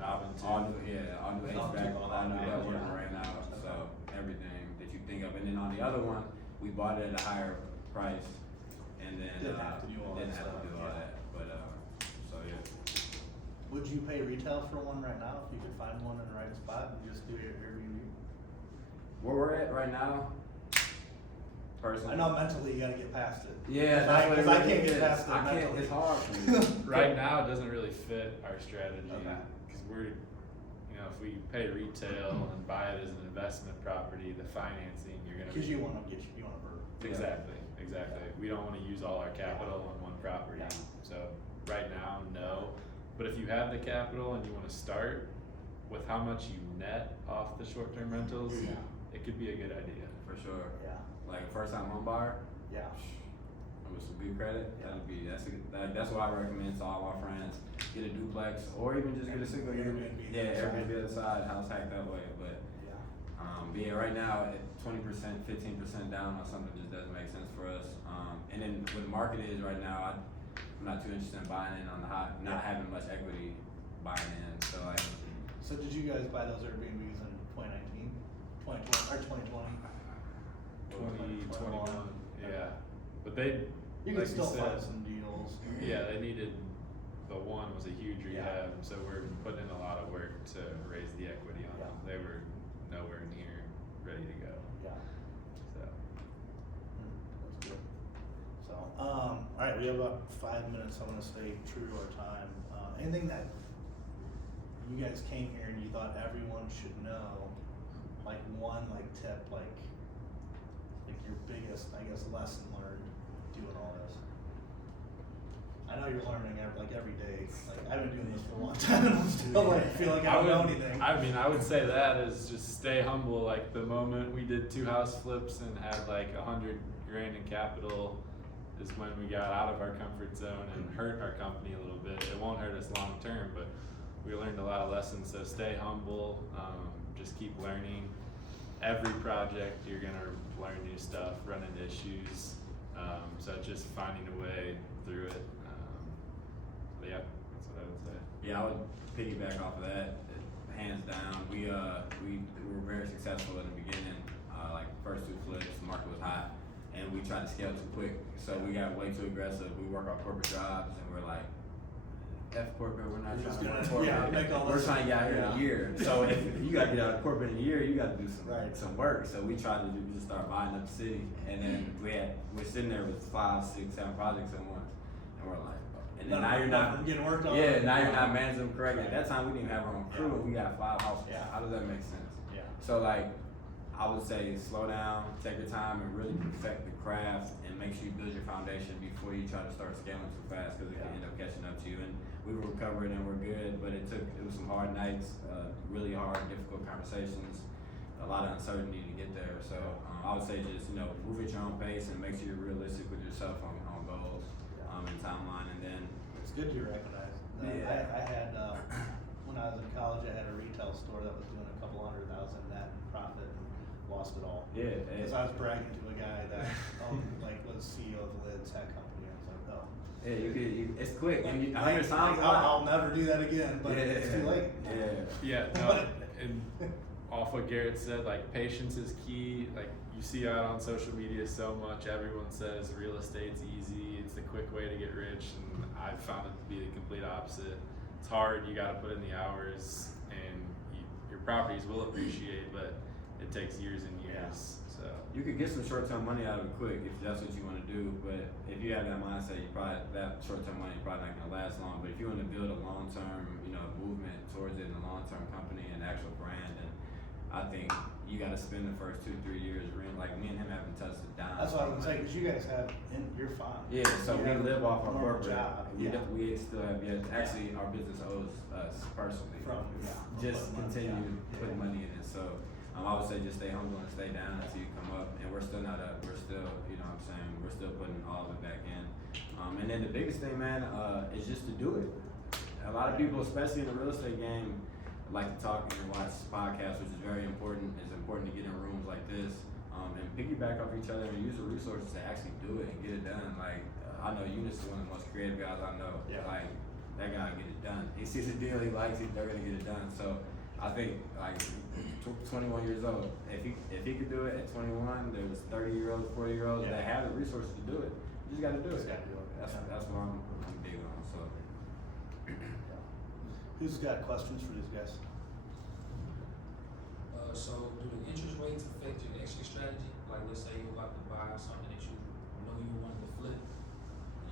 Oven too. all new HVAC, All all new that, that working yeah. right now. So everything that you think of, and then on the other one, we bought it at a higher price, and then Didn't have to do all didn't that have to stuff, do all yeah. that. But so yeah. Would you pay retail for one right now if you could find one in the right spot and just do your Airbnb? Where we're at right now, personally. I know mentally you gotta get past it. Yeah, Cause that's what it I really can't get is. past it I can't. mentally. It's hard for me. Right now, it doesn't really fit our strategy Okay. because we're, if we pay retail and buy it as an investment property, the financing you're gonna. Cause you wanna burn. Exactly. We don't want to use all our capital on one property. Yeah. So right now, no. But if you have the capital and you want to start with how much you net off the short-term rentals, Yeah. it could be a good idea. For sure. Yeah, Like a first time home buyer, yeah. with some good credit, Yeah. that's what I recommend to all my friends. Get a duplex or even just get a single unit. Airbnb. Yeah, Airbnb on the side, house hack that way. But yeah, right now at 20%, 15% down on something just doesn't make sense for us. And then what the market is right now, I'm not too interested in buying in on the hot, not having much equity buying in. So like, So did you guys buy those Airbnbs in 2019, 2020, or 2020? 2021, yeah. But they, You like can still said, find some deals. yeah, they needed, the one was a huge Yeah. rehab, so we're putting in a lot of work to raise the equity on them. Yeah. They were nowhere near ready to go, Yeah. so. That's good. So, alright, we have about 5 minutes, I wanna stay true to our time. Anything that you guys came here and you thought everyone should know, like one, tip, like your biggest, I guess, lesson learned doing all this? I know you're learning every day. Like, I've been doing this for a long time, and I'm still like feel like I don't know anything. I mean, I would say that is just stay humble. Like the moment we did 2 house flips and had like $100 grand in capital is when we got out of our comfort zone and hurt our company a little bit. It won't hurt us long term, but we learned a lot of lessons. So stay humble. Just keep learning. Every project you're gonna learn new stuff, run into issues. So just finding a way through it. But yeah, that's what I would say. Yeah, I would piggyback off of that, hands down. We were very successful in the beginning. Like first 2 flips, the market was hot, and we tried to scale too quick. So we got way too aggressive. We work our corporate jobs, and we're like, F corporate, we're not trying to work corporate. Yeah, make all We're this- trying to get out here in a year. So if you gotta get out of corporate in a year, you gotta do some work. So we tried to just start buying up the city, and then we're sitting there with 5, 6, 7 projects at once, and we're like, and then now you're not getting worked on. Yeah, now you're not managing them correctly. At that time, we didn't even have our own crew. We got 5 houses. Yeah. How does that make sense? Yeah. So like, I would say slow down, take your time, and really perfect the craft, and make sure you build your foundation before you try to start scaling too fast, because it can end up catching up to you. And we were recovered and we're good, but it was some hard nights, really hard, difficult conversations, a lot of uncertainty to get there. So I would say just move at your own pace and make sure you're realistic with yourself on goals, and timeline, and then. It's good you're recognized. Yeah. I had, when I was in college, I had a retail store that was doing a couple $100,000 net in profit and lost it all. Yeah. Because I was bragging to a guy that was CEO of the Lids hat company. I was like, oh. Yeah, it's quick. And I'll never do that again, but it's too late. Yeah, no, and off what Garrett said, like patience is key. Like you see out on social media so much, everyone says real estate's easy, it's the quick way to get rich, and I've found it to be the complete opposite. It's hard, you gotta put in the hours, and your properties will appreciate, but it takes years and years, so. You could get some short-term money out of it quick if that's what you want to do, but if you have that mindset, that short-term money probably not gonna last long. But if you want to build a long-term, movement towards it, and a long-term company and actual brand, and I think you got to spend the first 2-3 years like me and him haven't touched it down. That's what I was gonna say, because you guys you're fine. Yeah, so we You have live off our normal corporate. job. We still have yet. Actually, our business owes us personally. Just continue putting money in it. So I would say just stay humble and stay down until you come up. And we're still not up. We're still, we're still putting all of it back in. And then the biggest thing, man, is just to do it. A lot of people, especially in the real estate game, like to talk and watch podcasts, which is very important. It's important to get in rooms like this. And piggyback off each other and use the resources to actually do it and get it done. Like, I know Eunice is one of the most creative guys I know. Yeah. Like, that guy get it done. He sees a deal, he likes it, they're gonna get it done. So, I think, 21 years old, if he could do it at 21, there was 30-year-olds, 40-year-olds that have the resources to do it. You just gotta do it. That's what I'm big on, so. Who's got questions for these guys? So do the interest rates affect your exit strategy? Like, let's say you're about to buy something that you know you wanted to flip,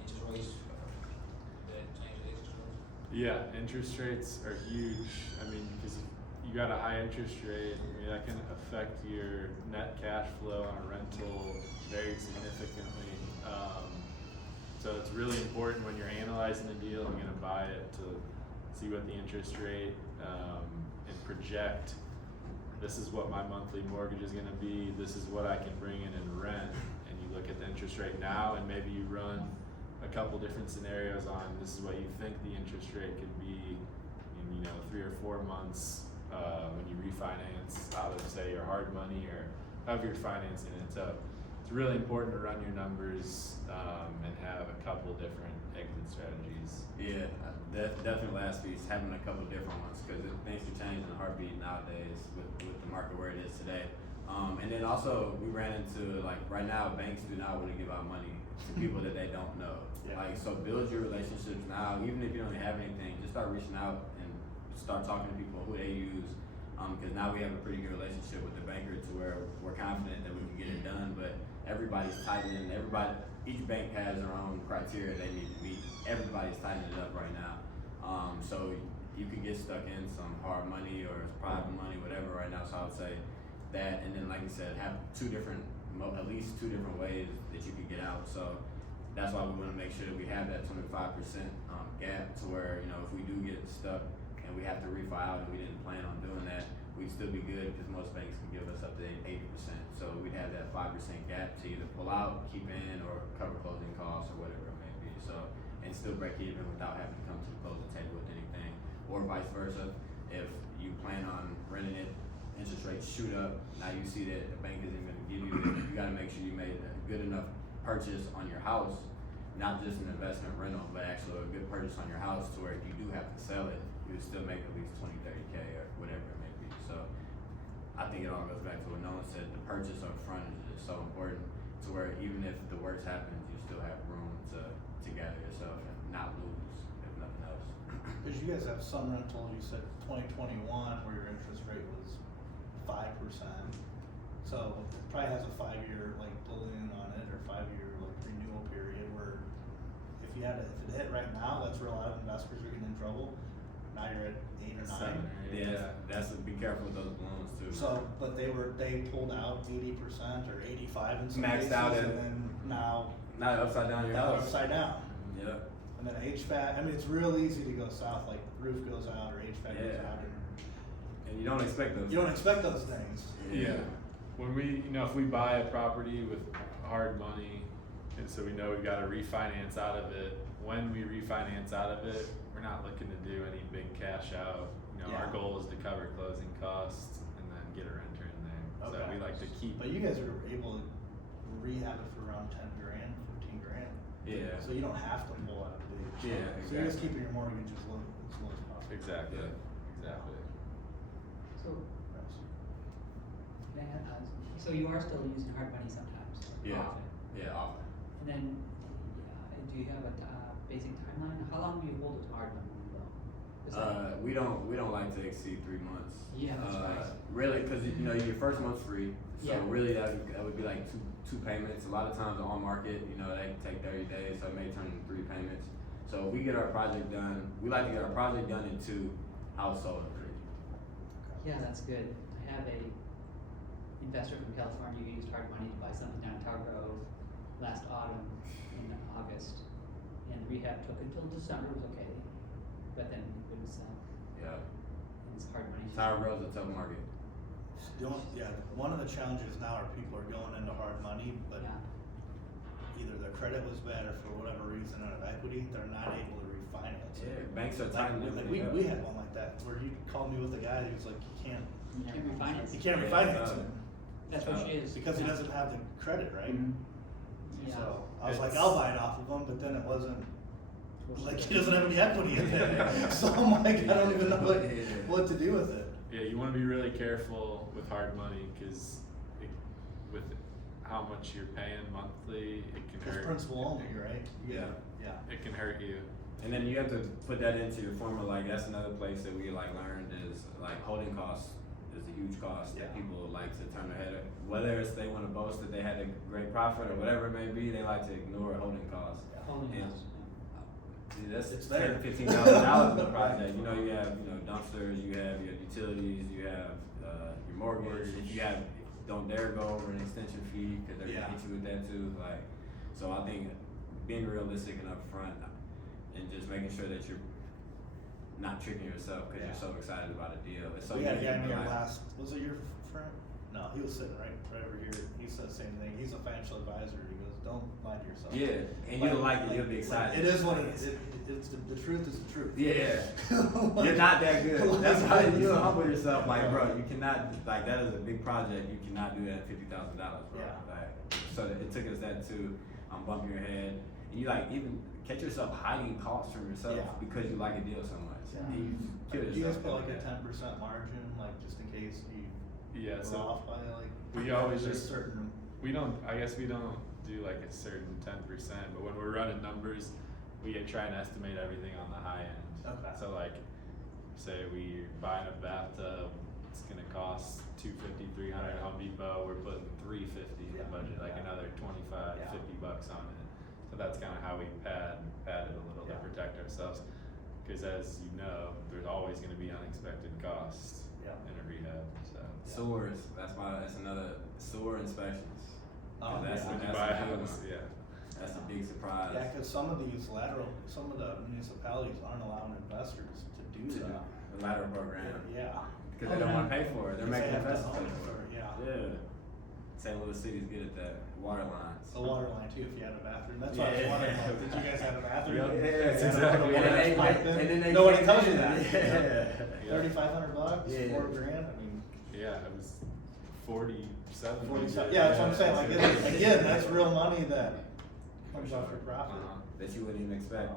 interest rates, that change the exit strategy? Yeah, interest rates are huge. I mean, because you got a high interest rate, that can affect your net cash flow on a rental very significantly. So it's really important when you're analyzing a deal and gonna buy it to see what the interest rate and project. This is what my monthly mortgage is gonna be. This is what I can bring in and rent. And you look at the interest rate now, and maybe you run a couple different scenarios on this is what you think the interest rate could be in 3 or 4 months when you refinance out of say your hard money or however you're financing it. So it's really important to run your numbers and have a couple different exit strategies. Yeah, definitely last piece, having a couple different ones, because things can change in a heartbeat nowadays with the market where it is today. And then also we ran into, right now, banks do not want to give out money to people that they don't know. So build your relationships now, even if you don't have anything, just start reaching out and start talking to people who they use. Because now we have a pretty good relationship with the banker to where we're confident that we can get it done, but everybody's tightening, each bank has their own criteria they need to meet. Everybody's tightening it up right now. So you can get stuck in some hard money or private money, whatever right now. So I would say that, and then like you said, have at least two different ways that you can get out. So that's why we wanna make sure that we have that 25% gap to where, you know, if we do get stuck and we have to refi out and we didn't plan on doing that, we'd still be good because most banks can give us up to 80%. So we'd have that 5% gap to either pull out, keep in, or cover closing costs or whatever it may be. So, and still break even without having to come to the closing table with anything, or vice versa. If you plan on renting it, interest rates shoot up, now you see that the bank isn't gonna give you it, you gotta make sure you made a good enough purchase on your house, not just an investment rental, but actually a good purchase on your house to where if you do have to sell it, you would still make at least 20, 30K or whatever it may be. So I think it all goes back to what Nolan said, the purchase up front is so important to where even if the worst happens, you still have room to gather yourself and not lose, if nothing else. Cause you guys have some rentals, you said 2021 where your interest rate was 5%. So it probably has a 5-year like balloon on it or 5-year like renewal period where if it hit right now, that's where a lot of investors are getting in trouble. Now you're at 8 or 9. Yeah, be careful with those balloons too. So, but they pulled out 80% or 85 in some Maxed cases, out and at- then now upside down your house. upside down. Yeah. And then HVAC, I mean, it's real easy to go south, like roof goes out or HVAC goes Yeah. out. And you don't expect those. You don't expect those things. Yeah. When we, you know, if we buy a property with hard money, and so we know we've got to refinance out of it, when we refinance out of it, we're not looking to do any big cash out. You know, our Yeah. goal is to cover closing costs and then get a renter in there. So Okay. we like to keep. But you guys are able to rehab it for around 10 grand, 15 grand. Yeah. So you don't have to pull out a big. Yeah, So you're just exactly. keeping your mortgage as low as possible. Exactly. Yeah. Exactly. So, so you are still using hard money sometimes? Yeah. Often. Yeah, often. And then, do you have a basic timeline? How long do you hold it to hard money though? Is that- We don't like to exceed 3 months. Yeah, that's right. Really, because you know your first month's free, so Yeah. really that would be like two payments. A lot of times on market, you know, they can take 30 days, so it may turn into 3 payments. So if we get our project done, we like to get our project done in 2, household 3. Yeah, that's good. I have a investor from California who used hard money to buy something down in Tower Grove last autumn in August. And rehab took until December, it was okay. But then it was, Yeah. it's hard money. Tower Grove's a tough market. One of the challenges now are people are going into hard money, but Yeah. either their credit was bad or for whatever reason out of equity, they're not able to refinance it. Yeah, banks are Like, tightening like everything up. we had one like that where he called me with a guy who's like, he can't Refinance. refinance it That's what she is. because he doesn't have the credit, right? Yeah. So I was like, It's- I'll buy it off of him, but then it wasn't, like he doesn't have any equity in there. So I'm like, I don't even know what to do with it. Yeah, you want to be really careful with hard money because with how much you're paying monthly, it can It's hurt. principal only, right? Yeah. Yeah. It can hurt you. And then you have to put that into your formula. Like that's another place that we like learned is like holding costs is a huge cost that Yeah. people like to turn their head at. Whether it's they want to boast that they had a great profit or whatever it may be, they like to ignore holding costs. Holding And costs, see, that's It's there. $10,000-$15,000 in the project. You know, you have dumpsters, you have your utilities, you have your mortgage. If you have, don't dare go over an extension fee because they're Yeah. gonna hit you with that too. Like, so I think being realistic and upfront and just making sure that you're not tricking yourself because you're so excited about a deal. It's so We had a easy guy to in be here like, last, was it your friend? No, he was sitting right over here. He said the same thing. He's a financial advisor. He goes, don't lie to yourself. yeah, and you don't like it, you'll be excited. It is what it is. It's the truth is the truth. Yeah, you're not that good. That's why you humble yourself. Like, bro, you cannot, like, that is a big project. You cannot do that at $50,000, bro. Yeah. Like, so it took us that to bump your head. And you like even catch yourself hiding costs from yourself Yeah. because you like a deal so much. Yeah. And you kill Do you guys yourself. put like doing a that. 10% margin, like just in case you Yeah, go so off by like? we always is there just- certain. I guess we don't do like a certain 10%, but when we're running numbers, we try and estimate everything on the high end. Okay. So like, say we're buying a bathtub, it's gonna cost $250, $300 at Home Depot, we're putting $350 in the budget, like another 25, Yeah. $50 on it. So that's kinda how we pad it a little to Yeah. protect ourselves. Cause as you know, there's always gonna be unexpected costs Yeah. in a rehab, so. Sewers. That's another sewer inspections. 'Cause Oh, that's, yeah. When you that's buy a a big house, one. yeah. That's a big surprise. Yeah, cause some of the municipalities aren't allowing investors to do To do that. the lateral program. Yeah. Because they don't wanna pay for it, they're Because making they have to investors own pay it for it. yeah. St. Louis cities get at that, water lines. The water line too, if you had a bathroom, that's why I was wondering, like, did you guys have a bathroom? Yep. Yeah, That's yeah, exactly and then they- Pipe in? and then they Nobody can't tells do you that. Yeah. $3,500, Yeah. $4,000, I mean, Yeah, it was 47. 47, yeah, that's what I'm saying, like, again, that's real money that comes off your profit. That you wouldn't even expect.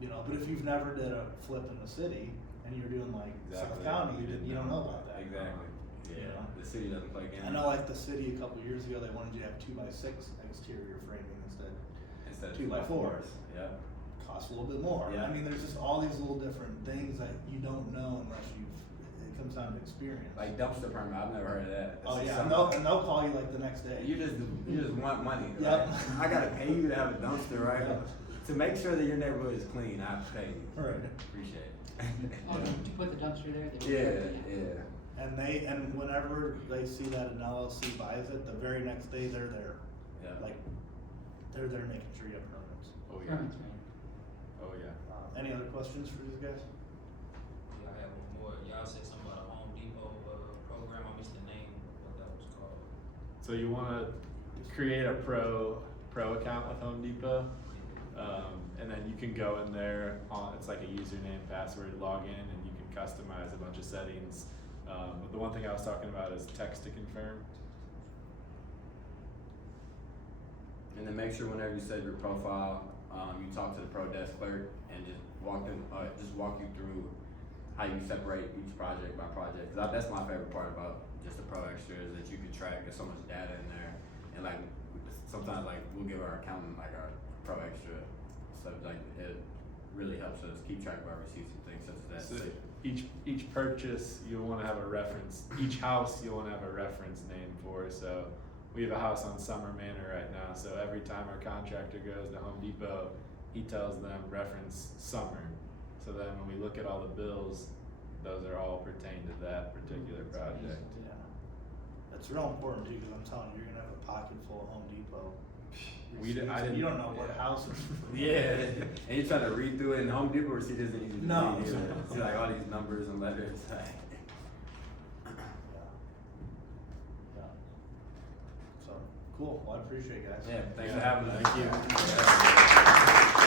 You know, but if you've never did a flip in the city, and you're doing like South Exactly. County, You didn't you don't know about that. Exactly. You Yeah, know? the city doesn't play games. I know like the city a couple years ago, they wanted you to have 2x6 exterior framing instead Instead of 2x4. Yeah. Costs a little bit more. Yeah. I mean, there's just all these little different things that you don't know unless it comes down to experience. Like dumpster permit, I've never heard of that. Oh It's yeah, something- and they'll call you like the next day. You just want money. Yep. Right? I gotta pay you to have a dumpster, right? Yep. To make sure that your neighborhood is clean, I have to pay you. Right. Appreciate it. Oh, did you put the dumpster there? Yeah, yeah, And whenever they see that an LLC buys it, the very next day they're there. yeah. Like, they're there making sure you have permits. Oh yeah. Permits, right? Oh yeah. Any other questions for these guys? Yeah, I have one more. Y'all said something about a Home Depot, program. I missed the name, what that was called. So you want to create a pro account with Home Depot, and then you can go in there on, it's like a username, password, log in, and you can customize a bunch of settings. But the one thing I was talking about is text to confirm. And then make sure whenever you set your profile, you talk to the pro desk clerk and just walk you through how you separate each project by project. 'Cause that's my favorite part about just the pro extra is that you can track. There's so much data in there, and like sometimes like we'll give our accountant like our pro extra stuff. Like it really helps us keep track of our receipts and things such as that. So each purchase you'll want to have a reference. Each house you'll want to have a reference name for. So we have a house on Summer Manor right now. So every time our contractor goes to Home Depot, he tells them reference Summer. So then when we look at all the bills, those are all pertain to that particular project. Yeah. That's real important too, because I'm telling you, you're gonna have a pocket full of Home Depot. I didn't. You don't know what yeah. house. Yeah, and you try to read through it, and Home Depot receipt isn't easy to No. read either. It's like all these numbers and letters. Like, Yeah. So, cool, well, I appreciate it, guys. yeah, thanks Yeah, for having us. thank you.